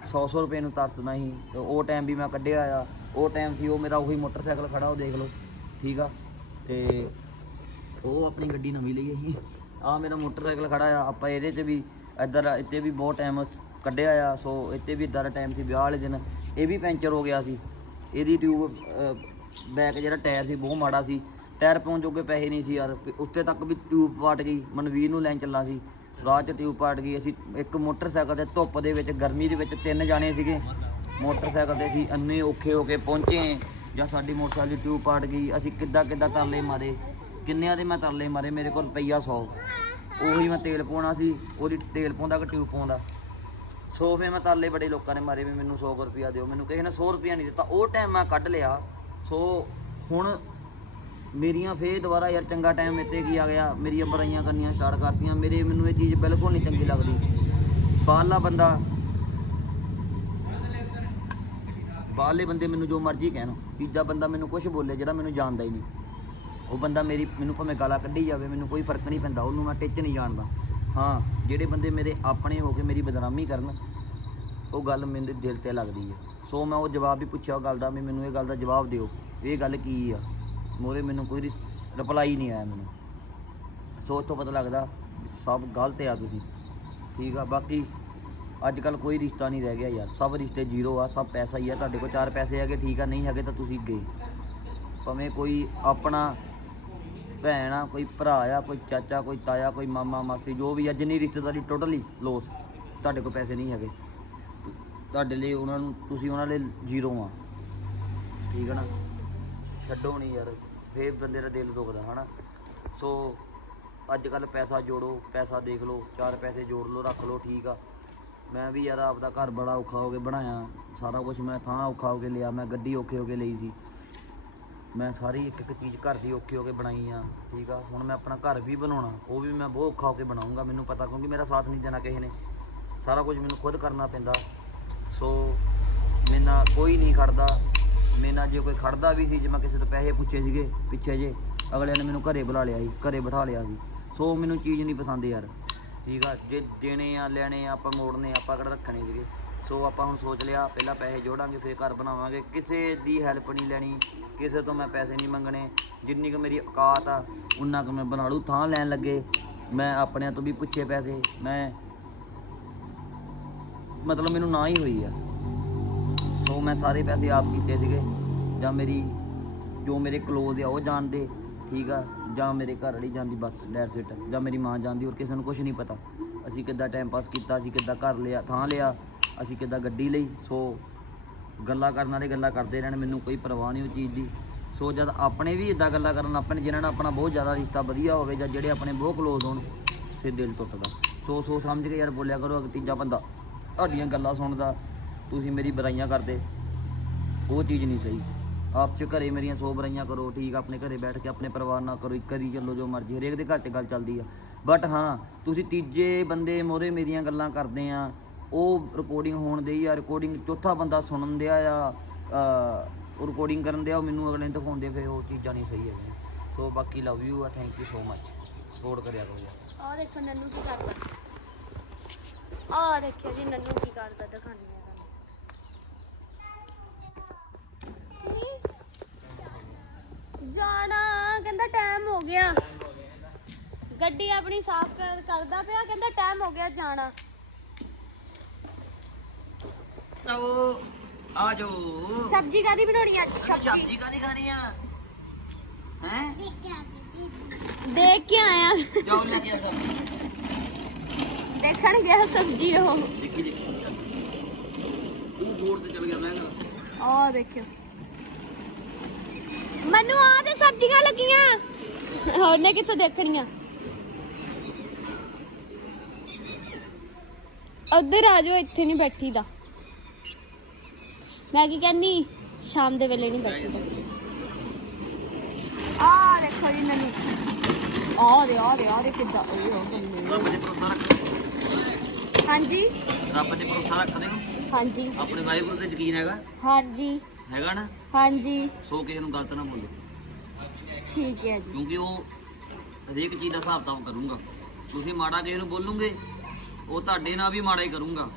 100-100 ਰੁਪਏ ਨੂੰ ਤਰਸਦਾ ਸੀ, ਤੇ ਉਹ ਟਾਈਮ ਵੀ ਮੈਂ ਕੱਢਿਆ ਆ। ਉਹ ਟਾਈਮ ਸੀ, ਉਹ ਮੇਰਾ ਉਹੀ ਮੋਟਰਸਾਈਕਲ ਖੜਾ, ਉਹ ਦੇਖ ਲਓ। ਠੀਕ ਆ? ਤੇ ਉਹ ਆਪਣੀ ਗੱਡੀ ਨਵੀਂ ਲਈ ਅਸੀਂ ਆ ਮੇਰਾ ਮੋਟਰਸਾਈਕਲ ਖੜਾ ਆ। ਆਪਾਂ ਇਹਦੇ 'ਚ ਵੀ ਇੱਧਰ, ਇੱਥੇ ਵੀ ਬਹੁਤ ਟਾਈਮ ਕੱਢਿਆ ਆ। ਸੋ ਇੱਥੇ ਵੀ ਇੱਦਾਂ ਦਾ ਟਾਈਮ ਸੀ, ਵਿਆਹ ਵਾਲੇ ਦਿਨ। ਇਹ ਵੀ ਪੈਂਚਰ ਹੋ ਗਿਆ ਸੀ। ਇਹਦੀ ਟਿਊਬ ਬੈਕ ਜਿਹੜਾ ਟਾਇਰ ਸੀ ਬਹੁਤ ਮਾੜਾ ਸੀ। ਟਾਇਰ ਪਾਉਣ ਜੋਗੇ ਪੈਸੇ ਨਹੀਂ ਸੀ ਯਾਰ। ਤੇ ਉੱਤੇ ਤੱਕ ਵੀ ਟਿਊਬ ਪਾਟ ਗਈ। ਮਨਵੀਰ ਨੂੰ ਲੈਣ ਚੱਲਾ ਸੀ। ਰਾਹ 'ਚ ਟਿਊਬ ਪਾਟ ਗਈ। ਅਸੀਂ ਇੱਕ ਮੋਟਰਸਾਈਕਲ ਤੇ ਧੁੱਪ ਦੇ ਵਿੱਚ, ਗਰਮੀ ਦੇ ਵਿੱਚ ਤਿੰਨ ਜਾਣੇ ਸੀਗੇ। ਮੋਟਰਸਾਈਕਲ ਤੇ ਅਸੀਂ ਅੰਨੇ ਔਖੇ ਹੋ ਕੇ ਪਹੁੰਚੇ। ਜਾਂ ਸਾਡੀ ਮੋਟਰਸਾਈਕਲ ਦੀ ਟਿਊਬ ਪਾਟ ਗਈ। ਅਸੀਂ ਕਿੱਦਾਂ ਕਿੱਦਾਂ ਤਰਲੇ ਮਾਰੇ। ਕਿੰਨਿਆਂ ਦੇ ਮੈਂ ਤਰਲੇ ਮਾਰੇ? ਮੇਰੇ ਕੋਲ ਰੁਪਈਆ 100 ਉਹੀ ਮੈਂ ਤੇਲ ਪਾਉਣਾ ਸੀ। ਉਹਦੀ ਤੇਲ ਪਾਉਂਦਾ ਕਿ ਟਿਊਬ ਪਾਉਂਦਾ? ਸੋ ਫਿਰ ਮੈਂ ਤਰਲੇ ਬੜੇ ਲੋਕਾਂ ਨੇ ਮਾਰੇ ਵੀ ਮੈਨੂੰ 100 ਰੁਪਿਆ ਦਿਓ, ਮੈਨੂੰ ਕਿਸੇ ਨੇ 100 ਰੁਪਿਆ ਨਹੀਂ ਦਿੱਤਾ। ਉਹ ਟਾਈਮ ਮੈਂ ਕੱਢ ਲਿਆ। ਸੋ ਹੁਣ ਮੇਰੀਆਂ ਫੇਰ ਦੁਬਾਰਾ ਯਾਰ ਚੰਗਾ ਟਾਈਮ ਇੱਥੇ ਕੀ ਆ ਗਿਆ? ਮੇਰੀਆਂ ਬੁਰਾਈਆਂ ਕਰਨੀਆਂ ਸਟਾਰਟ ਕਰਤੀਆਂ। ਮੇਰੇ, ਮੈਨੂੰ ਇਹ ਚੀਜ਼ ਬਿਲਕੁਲ ਨਹੀਂ ਚੰਗੀ ਲੱਗਦੀ। ਬਾਹਰਲਾ ਬੰਦਾ ਬਾਹਰਲੇ ਬੰਦੇ ਮੈਨੂੰ ਜੋ ਮਰਜ਼ੀ ਕਹਿਣ। ਤੀਜਾ ਬੰਦਾ ਮੈਨੂੰ ਕੁਝ ਬੋਲੇ ਜਿਹੜਾ ਮੈਨੂੰ ਜਾਣਦਾ ਹੀ ਨਹੀਂ। ਉਹ ਬੰਦਾ ਮੇਰੀ ਮੈਨੂੰ ਭਾਵੇਂ ਗਾਲਾਂ ਕੱਢੀ ਜਾਵੇ, ਮੈਨੂੰ ਕੋਈ ਫ਼ਰਕ ਨਹੀਂ ਪੈਂਦਾ। ਉਹਨੂੰ ਮੈਂ ਟਿੱਚ ਨਹੀਂ ਜਾਣਦਾ। ਹਾਂ, ਜਿਹੜੇ ਬੰਦੇ ਮੇਰੇ ਆਪਣੇ ਹੋ ਕੇ ਮੇਰੀ ਬਦਨਾਮੀ ਕਰਨ, ਉਹ ਗੱਲ ਮੇਰੇ ਦਿਲ ਤੇ ਲੱਗਦੀ ਹੈ ਸੋ ਮੈਂ ਉਹ ਜਵਾਬ ਵੀ ਪੁੱਛਿਆ ਉਹ ਗੱਲ ਦਾ ਵੀ ਮੈਨੂੰ ਇਹ ਗੱਲ ਦਾ ਜਵਾਬ ਦਿਓ ਇਹ ਗੱਲ ਕੀ ਆ? ਮੋਰੇ ਮੈਨੂੰ ਕੋਈ ਰਿਪਲਾਈ ਨਹੀਂ ਆਇਆ ਮੈਨੂੰ। ਸੋ ਇੱਥੋਂ ਪਤਾ ਲੱਗਦਾ ਸਭ ਗਲਤ ਆ ਤੁਸੀਂ। ਠੀਕ ਆ, ਬਾਕੀ ਅੱਜ ਕੱਲ ਕੋਈ ਰਿਸ਼ਤਾ ਨਹੀਂ ਰਹਿ ਗਿਆ ਯਾਰ। ਸਭ ਰਿਸ਼ਤੇ ਜ਼ੀਰੋ ਆ, ਸਭ ਪੈਸਾ ਹੀ ਆ। ਤੁਹਾਡੇ ਕੋਲ ਚਾਰ ਪੈਸੇ ਹੈਗੇ, ਠੀਕ ਆ, ਨਹੀਂ ਹੈਗੇ ਤਾਂ ਤੁਸੀਂ ਗਏ। ਭਾਵੇਂ ਕੋਈ ਆਪਣਾ ਭੈਣ ਆ, ਕੋਈ ਭਰਾ ਆ, ਕੋਈ ਚਾਚਾ, ਕੋਈ ਤਾਇਆ, ਕੋਈ ਮਾਮਾ, ਮਾਸੀ, ਜੋ ਵੀ ਅੱਜ ਨਹੀਂ ਰਿਸ਼ਤੇਦਾਰੀ ਟੋਟਲੀ ਲੋਸ ਤੁਹਾਡੇ ਕੋਲ ਪੈਸੇ ਨਹੀਂ ਹੈਗੇ। ਤੁਹਾਡੇ ਲਈ ਉਹਨਾਂ ਨੂੰ, ਤੁਸੀਂ ਉਹਨਾਂ ਲਈ ਜ਼ੀਰੋ ਆ। ਠੀਕ ਹੈ ਨਾ? ਛੱਡੋ ਨਹੀਂ ਯਾਰ, ਫੇਰ ਬੰਦੇ ਦਾ ਦਿਲ ਦੁਖਦਾ, ਹਨਾ? ਸੋ ਅੱਜ ਕੱਲ ਪੈਸਾ ਜੋੜੋ, ਪੈਸਾ ਦੇਖ ਲਓ, ਚਾਰ ਪੈਸੇ ਜੋੜ ਲਓ, ਰੱਖ ਲਓ, ਠੀਕ ਆ। ਮੈਂ ਵੀ ਯਾਰ ਆਪਦਾ ਘਰ ਬੜਾ ਔਖਾ ਹੋ ਕੇ ਬਣਾਇਆ, ਸਾਰਾ ਕੁਝ ਮੈਂ ਥਾਂ ਔਖਾ ਹੋ ਕੇ ਲਿਆ, ਮੈਂ ਗੱਡੀ ਔਖੇ ਹੋ ਕੇ ਲਈ ਸੀ। ਮੈਂ ਸਾਰੀ ਇੱਕ ਇੱਕ ਚੀਜ਼ ਘਰ ਦੀ ਔਖੇ ਹੋ ਕੇ ਬਣਾਈ ਆ, ਠੀਕ ਆ? ਹੁਣ ਮੈਂ ਆਪਣਾ ਘਰ ਵੀ ਬਣਾਉਣਾ, ਉਹ ਵੀ ਮੈਂ ਬਹੁਤ ਔਖਾ ਹੋ ਕੇ ਬਣਾਉਂਗਾ ਮੈਨੂੰ ਪਤਾ, ਕਿਉਂਕਿ ਮੇਰਾ ਸਾਥ ਨਹੀਂ ਦੇਣਾ ਕਿਸੇ ਨੇ। ਸਾਰਾ ਕੁਝ ਮੈਨੂੰ ਖੁਦ ਕਰਨਾ ਪੈਂਦਾ। ਸੋ ਮੇਰੇ ਨਾਲ ਕੋਈ ਨਹੀਂ ਖੜਦਾ। ਮੇਰੇ ਨਾਲ ਜੇ ਕੋਈ ਖੜਦਾ ਵੀ ਸੀ, ਜੇ ਮੈਂ ਕਿਸੇ ਤੋਂ ਪੈਸੇ ਪੁੱਛੇ ਸੀਗੇ ਪਿੱਛੇ ਜੇ ਅਗਲਿਆਂ ਨੇ ਮੈਨੂੰ ਘਰੇ ਬੁਲਾ ਲਿਆ ਸੀ, ਘਰੇ ਬਿਠਾ ਲਿਆ ਸੀ। ਸੋ ਮੈਨੂੰ ਚੀਜ਼ ਨਹੀਂ ਪਸੰਦ ਯਾਰ, ਠੀਕ ਆ? ਜੇ ਦੇਣੇ ਆ, ਲੈਣੇ ਆ, ਆਪਾਂ ਮੋੜਨੇ ਆਪਾਂ ਕਿਹੜਾ ਰੱਖਣੇ ਸੀਗੇ? ਸੋ ਆਪਾਂ ਹੁਣ ਸੋਚ ਲਿਆ, ਪਹਿਲਾਂ ਪੈਸੇ ਜੋੜਾਂਗੇ, ਫਿਰ ਘਰ ਬਣਾਵਾਂਗੇ। ਕਿਸੇ ਦੀ ਹੈਲਪ ਨਹੀਂ ਲੈਣੀ, ਕਿਸੇ ਤੋਂ ਮੈਂ ਪੈਸੇ ਨਹੀਂ ਮੰਗਣੇ। ਜਿੰਨੀ ਕੁ ਮੇਰੀ ਔਕਾਤ ਆ, ਉਨਾ ਕੁ ਮੈਂ ਬਣਾ ਲੂ ਥਾਂ ਲੈਣ ਲੱਗੇ। ਮੈਂ ਆਪਣਿਆਂ ਤੋਂ ਵੀ ਪੁੱਛੇ ਪੈਸੇ, ਮੈਂ ਮਤਲਬ ਮੈਨੂੰ ਨਾ ਹੀ ਹੋਈ ਆ। ਸੋ ਮੈਂ ਸਾਰੇ ਪੈਸੇ ਆਪ ਕੀਤੇ ਸੀਗੇ, ਜਾਂ ਮੇਰੀ, ਜੋ ਮੇਰੇ ਕਲੋਜ਼ ਆ, ਉਹ ਜਾਣਦੇ, ਠੀਕ ਆ? ਜਾਂ ਮੇਰੇ ਘਰ ਵਾਲੀ ਜਾਂਦੀ, ਬਸ ਡੈਟ ਸਿਟ ਜਾਂ ਮੇਰੀ ਮਾਂ ਜਾਂਦੀ, ਹੋਰ ਕਿਸੇ ਨੂੰ ਕੁਝ ਨਹੀਂ ਪਤਾ। ਅਸੀਂ ਕਿੱਦਾਂ ਟਾਈਮ ਪਾਸ ਕੀਤਾ, ਅਸੀਂ ਕਿੱਦਾਂ ਘਰ ਲਿਆ, ਥਾਂ ਲਿਆ ਅਸੀਂ ਕਿੱਦਾਂ ਗੱਡੀ ਲਈ, ਸੋ ਗੱਲਾਂ ਕਰਨ ਵਾਲੇ ਗੱਲਾਂ ਕਰਦੇ ਰਹਿਣ, ਮੈਨੂੰ ਕੋਈ ਪਰਵਾਹ ਨਹੀਂ ਉਹ ਚੀਜ਼ ਦੀ। ਸੋ ਜਦ ਆਪਣੇ ਵੀ ਇਦਾਂ ਗੱਲਾਂ ਕਰਨ ਆਪਣੇ ਜਿਨ੍ਹਾਂ ਨਾਲ ਆਪਣਾ ਬਹੁਤ ਜ਼ਿਆਦਾ ਰਿਸ਼ਤਾ ਵਧੀਆ ਹੋਵੇ ਜਾਂ ਜਿਹੜੇ ਆਪਣੇ ਬਹੁਤ ਕਲੋਜ਼ ਹੋਣ, ਫਿਰ ਦਿਲ ਟੁੱਟਦਾ। ਸੋ ਸੋ ਸਮਝ ਕੇ ਯਾਰ ਬੋਲਿਆ ਕਰੋ, ਅਗਰ ਤੀਜਾ ਬੰਦਾ ਤੁਹਾਡੀਆਂ ਗੱਲਾਂ ਸੁਣਦਾ, ਤੁਸੀਂ ਮੇਰੀ ਬੁਰਾਈਆਂ ਕਰਦੇ, ਉਹ ਚੀਜ਼ ਨਹੀਂ ਸਹੀ। ਆਪ ਚ ਘਰੇ ਮੇਰੀਆਂ ਸੌ ਬੁਰਾਈਆਂ ਕਰੋ, ਠੀਕ ਆਪਣੇ ਘਰੇ ਬੈਠ ਕੇ ਆਪਣੇ ਪਰਿਵਾਰ ਨਾਲ ਕਰੋ, ਇੱਕ ਕਰੀ ਚੱਲੋ, ਜੋ ਮਰਜ਼ੀ, ਹਰੇਕ ਦੇ ਘਰ 'ਚ ਗੱਲ ਚੱਲਦੀ ਆ। ਬਟ ਹਾਂ, ਤੁਸੀਂ ਤੀਜੇ ਬੰਦੇ ਮੋਰੇ ਮੇਰੀਆਂ ਗੱਲਾਂ ਕਰਦੇ ਆ ਉਹ ਰਿਕਾਰਡਿੰਗ ਹੋਣ ਦੇ ਆ ਰਿਕਾਰਡਿੰਗ ਚੌਥਾ ਬੰਦਾ ਸੁਣਨ ਦਿਆ ਆ ਉਹ ਰਿਕਾਰਡਿੰਗ ਕਰਨ ਦਿਆ, ਉਹ ਮੈਨੂੰ ਅਗਲੇ ਨੂੰ ਦਿਖਾਉਂਦੇ ਫਿਰ ਉਹ ਚੀਜ਼ਾਂ ਨਹੀਂ ਸਹੀ ਹੈਗੀਆਂ। ਸੋ ਬਾਕੀ ਲਵ ਯੂ ਆ thank you so much support ਕਰਿਆ ਕਰੋ ਯਾਰ। ਆਹ ਦੇਖੋ ਨੰਨੂ ਕੀ ਕਰਦਾ। ਆਹ ਦੇਖਿਓ ਜੀ, ਨੰਨੂ ਕੀ ਕਰਦਾ, ਦਿਖਾਉਂਦੀ ਆ ਤੁਹਾਨੂੰ। ਜਾਣਾ, ਕਹਿੰਦਾ ਟਾਈਮ ਹੋ ਗਿਆ। ਗੱਡੀ ਆਪਣੀ ਸਾਫ਼ ਕਰ ਕਰਦਾ ਪਿਆ, ਕਹਿੰਦਾ ਟਾਈਮ ਹੋ ਗਿਆ ਜਾਣਾ। ਆ ਸਬਜ਼ੀ ਕਾਦੀ ਬਣਾਉਣੀ ਅੱਜ? ਸਬਜ਼ੀ। ਸਬਜ਼ੀ ਕਾਦੀ ਖਾਣੀ ਆ? ਹੈ? ਦੇਖ ਕੇ ਆਇਆ। ਜਾਓ ਲੈ ਕੇ ਆ ਕਰ ਦੇਖਣ ਗਿਆ ਸਬਜ਼ੀ ਉਹ। ਦੇਖੀ ਦੇਖੀ। ਉਹ ਬੋਰਡ ਤੇ ਚਲ ਗਿਆ ਮਹਿੰਗਾ ਆਹ ਦੇਖਿਓ। ਮੈਨੂੰ ਆ ਤੇ ਸਬਜ਼ੀਆਂ ਲੱਗੀਆਂ। ਉਹਨੇ ਕਿੱਥੋਂ ਦੇਖਣੀਆਂ? ਉੱਧਰ ਆ ਜਾਓ ਇੱਥੇ ਨਹੀਂ ਬੈਠੀ ਦਾ ਮੈਂ ਕੀ ਕਹਿੰਨੀ ਸ਼ਾਮ ਦੇ ਵੇਲੇ ਨਹੀਂ ਬੈਠੀ ਦਾ ਆ ਦੇਖੋ ਜੀ ਨਨੂ ਆ ਦੇ ਆ ਦੇ ਆ ਦੇ ਕਿੱਦਾਂ ਉਹ ਹੋ ਬੰਦੇ ਰੱਬ ਦੇ ਭਰੋਸਾ ਰੱਖ ਹਾਂਜੀ? ਰੱਬ ਤੇ ਭਰੋਸਾ ਰੱਖਦੇ ਹੋ ਹਾਂਜੀ। ਆਪਣੇ ਵਾਹਿਗੁਰੂ ਤੇ ਯਕੀਨ ਹੈਗਾ? ਹਾਂਜੀ। ਹੈਗਾ ਨਾ? ਹਾਂਜੀ। ਸੋ ਕਿਸੇ ਨੂੰ ਗਲਤ ਨਾ ਬੋਲੋ। ਠੀਕ ਹੈ ਜੀ। ਕਿਉਂਕਿ ਉਹ ਹਰੇਕ ਚੀਜ਼ ਦਾ ਹਿਸਾਬ ਕਿਤਾਬ ਕਰੂੰਗਾ। ਤੁਸੀਂ ਮਾੜਾ ਕਿਸੇ ਨੂੰ ਬੋਲੂਗੇ ਉਹ ਤੁਹਾਡੇ ਨਾਲ ਵੀ ਮਾੜਾ ਹੀ ਕਰੂੰਗਾ।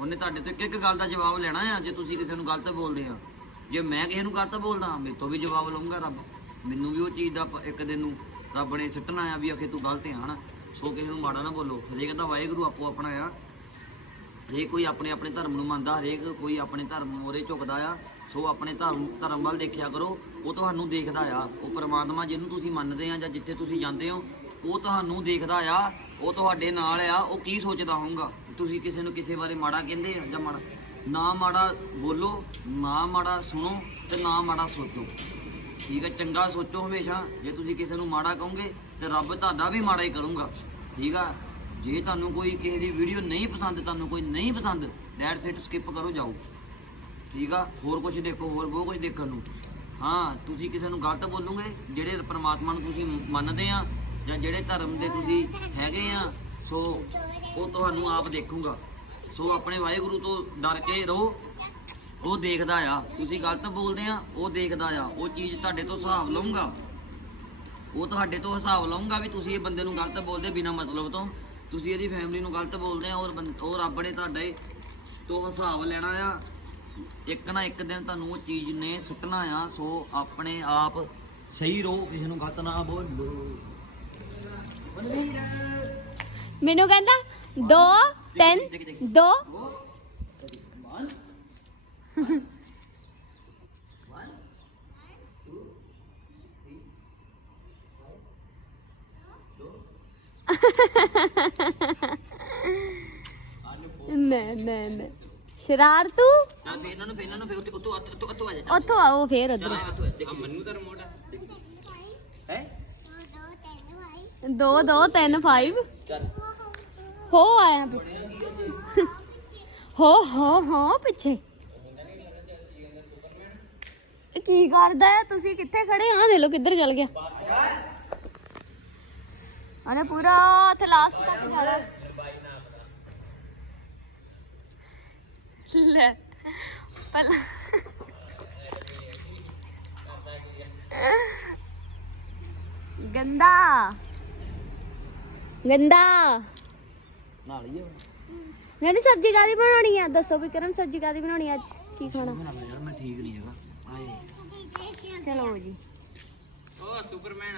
ਉਹਨੇ ਤੁਹਾਡੇ ਤੋਂ ਇੱਕ ਇੱਕ ਗੱਲ ਦਾ ਜਵਾਬ ਲੈਣਾ ਆ, ਜੇ ਤੁਸੀਂ ਕਿਸੇ ਨੂੰ ਗਲਤ ਬੋਲਦੇ ਆ। ਜੇ ਮੈਂ ਕਿਸੇ ਨੂੰ ਗਲਤ ਬੋਲਦਾ, ਮੇਰੇ ਤੋਂ ਵੀ ਜਵਾਬ ਲਊਂਗਾ ਰੱਬ। ਮੈਨੂੰ ਵੀ ਉਹ ਚੀਜ਼ ਦਾ ਇੱਕ ਦਿਨ ਨੂੰ ਰੱਬ ਨੇ ਸਿੱਟਣਾ ਆ ਵੀ ਆਖੇ ਤੂੰ ਗਲਤ ਆ, ਹਨਾ? ਸੋ ਕਿਸੇ ਨੂੰ ਮਾੜਾ ਨਾ ਬੋਲੋ। ਹਰੇਕ ਦਾ ਵਾਹਿਗੁਰੂ ਆਪੋ ਆਪਣਾ ਆ। ਹਰੇਕ ਕੋਈ ਆਪਣੇ ਆਪਣੇ ਧਰਮ ਨੂੰ ਮੰਨਦਾ, ਹਰੇਕ ਕੋਈ ਆਪਣੇ ਧਰਮ ਮੋਰੇ ਝੁਕਦਾ ਆ। ਸੋ ਆਪਣੇ ਧਰਮ ਧਰਮ ਵੱਲ ਦੇਖਿਆ ਕਰੋ, ਉਹ ਤੁਹਾਨੂੰ ਦੇਖਦਾ ਆ। ਉਹ ਪਰਮਾਤਮਾ ਜਿਹਨੂੰ ਤੁਸੀਂ ਮੰਨਦੇ ਆ ਜਾਂ ਜਿੱਥੇ ਤੁਸੀਂ ਜਾਂਦੇ ਹੋ, ਉਹ ਤੁਹਾਨੂੰ ਦੇਖਦਾ ਆ। ਉਹ ਤੁਹਾਡੇ ਨਾਲ ਆ, ਉਹ ਕੀ ਸੋਚਦਾ ਹੋਊਗਾ? ਤੁਸੀਂ ਕਿਸੇ ਨੂੰ ਕਿਸੇ ਬਾਰੇ ਮਾੜਾ ਕਹਿੰਦੇ ਆ ਜਾਂ ਮਾੜਾ, ਨਾ ਮਾੜਾ ਬੋਲੋ, ਨਾ ਮਾੜਾ ਸੁਣੋ ਤੇ ਨਾ ਮਾੜਾ ਸੋਚੋ। ਠੀਕ ਹੈ, ਚੰਗਾ ਸੋਚੋ ਹਮੇਸ਼ਾ, ਜੇ ਤੁਸੀਂ ਕਿਸੇ ਨੂੰ ਮਾੜਾ ਕਹੋਗੇ ਤੇ ਰੱਬ ਤੁਹਾਡਾ ਵੀ ਮਾੜਾ ਹੀ ਕਰੂੰਗਾ। ਠੀਕ ਆ? ਜੇ ਤੁਹਾਨੂੰ ਕੋਈ ਕਿਸੇ ਦੀ ਵੀਡੀਓ ਨਹੀਂ ਪਸੰਦ, ਤੁਹਾਨੂੰ ਕੋਈ ਨਹੀਂ ਪਸੰਦ ਡੈਡ ਸੈਟ ਸਕਿਪ ਕਰੋ, ਜਾਓ। ਠੀਕ ਆ? ਹੋਰ ਕੁਝ ਦੇਖੋ, ਹੋਰ ਬਹੁਤ ਕੁਝ ਦੇਖਣ ਨੂੰ। ਹਾਂ, ਤੁਸੀਂ ਕਿਸੇ ਨੂੰ ਗਲਤ ਬੋਲੋਗੇ, ਜਿਹੜੇ ਪਰਮਾਤਮਾ ਨੂੰ ਤੁਸੀਂ ਮੰਨਦੇ ਆ ਜਾਂ ਜਿਹੜੇ ਧਰਮ ਦੇ ਤੁਸੀਂ ਹੈਗੇ ਆ, ਸੋ ਉਹ ਤੁਹਾਨੂੰ ਆਪ ਦੇਖੂਗਾ। ਸੋ ਆਪਣੇ ਵਾਹਿਗੁਰੂ ਤੋਂ ਡਰ ਕੇ ਰਹੋ। ਉਹ ਦੇਖਦਾ ਆ। ਤੁਸੀਂ ਗਲਤ ਬੋਲਦੇ ਆ, ਉਹ ਦੇਖਦਾ ਆ। ਉਹ ਚੀਜ਼ ਤੁਹਾਡੇ ਤੋਂ ਹਿਸਾਬ ਲਊਗਾ। ਉਹ ਤੁਹਾਡੇ ਤੋਂ ਹਿਸਾਬ ਲਊਗਾ ਵੀ ਤੁਸੀਂ ਇਹ ਬੰਦੇ ਨੂੰ ਗਲਤ ਬੋਲਦੇ ਬਿਨਾ ਮਤਲਬ ਤੋਂ। ਤੁਸੀਂ ਇਹਦੀ ਫੈਮਿਲੀ ਨੂੰ ਗਲਤ ਬੋਲਦੇ ਆ, ਔਰ ਬੰ- ਉਹ ਰੱਬ ਨੇ ਤੁਹਾਡੇ ਤੋਂ ਹਿਸਾਬ ਲੈਣਾ ਆ। ਇੱਕ ਨਾ ਇੱਕ ਦਿਨ ਤੁਹਾਨੂੰ ਉਹ ਚੀਜ਼ ਨੇ ਸੁੱਟਣਾ ਆ। ਸੋ ਆਪਣੇ ਆਪ ਸਹੀ ਰਹੋ, ਕਿਸੇ ਨੂੰ ਗਲਤ ਨਾ ਬੋਲੋ। ਮੈਨੂੰ ਕਹਿੰਦਾ 2 3 2 ਨਾ ਨਾ ਨਾ। ਸ਼ਰਾਰਤੂ? ਚੱਲ ਫੇ ਇਹਨਾਂ ਨੂੰ ਫੇ ਇਹਨਾਂ ਨੂੰ ਫੇ ਉੱਤੋਂ ਉੱਤੋਂ ਉੱਤੋਂ ਉੱਤੋਂ ਆ ਜਾ ਉੱਥੋਂ ਆਓ ਫੇਰ ਉਧਰ। ਮੈਨੂੰ ਤਾਂ ਰਿਮੋਟ ਹੈ? 2 2 3 5 ਚੱਲ। ਹੋ ਆਇਆ ਪਿੱਛੇ। ਹੋ ਹੋ ਹੋ ਪਿੱਛੇ। ਕੀ ਕਰਦਾ ਹੈ? ਤੁਸੀਂ ਕਿੱਥੇ ਖੜੇ ਆ ਦੇ ਲੋ ਕਿੱਧਰ ਚਲ ਗਿਆ। ਅਰੇ ਪੂਰਾ ਉੱਥੇ ਲਾਸਟ ਤੱਕ ਖੜਾ ਲੈ, ਪਹਿਲਾਂ ਗੰਦਾ। ਗੰਦਾ। ਨਾਲ ਹੀ ਆ ਨਹੀਂ ਸਬਜ਼ੀ ਕਾਦੀ ਬਣਾਉਣੀ ਆ? ਦੱਸੋ ਵੀ ਕਰਮ ਸਬਜ਼ੀ ਕਾਦੀ ਬਣਾਉਣੀ ਆ ਅੱਜ? ਕੀ ਖਾਣਾ? ਯਾਰ ਮੈਂ ਠੀਕ ਨਹੀਂ ਹੈਗਾ। ਆਏ। ਚਲੋ ਜੀ। ਓ ਸੁਪਰਮੈਨ।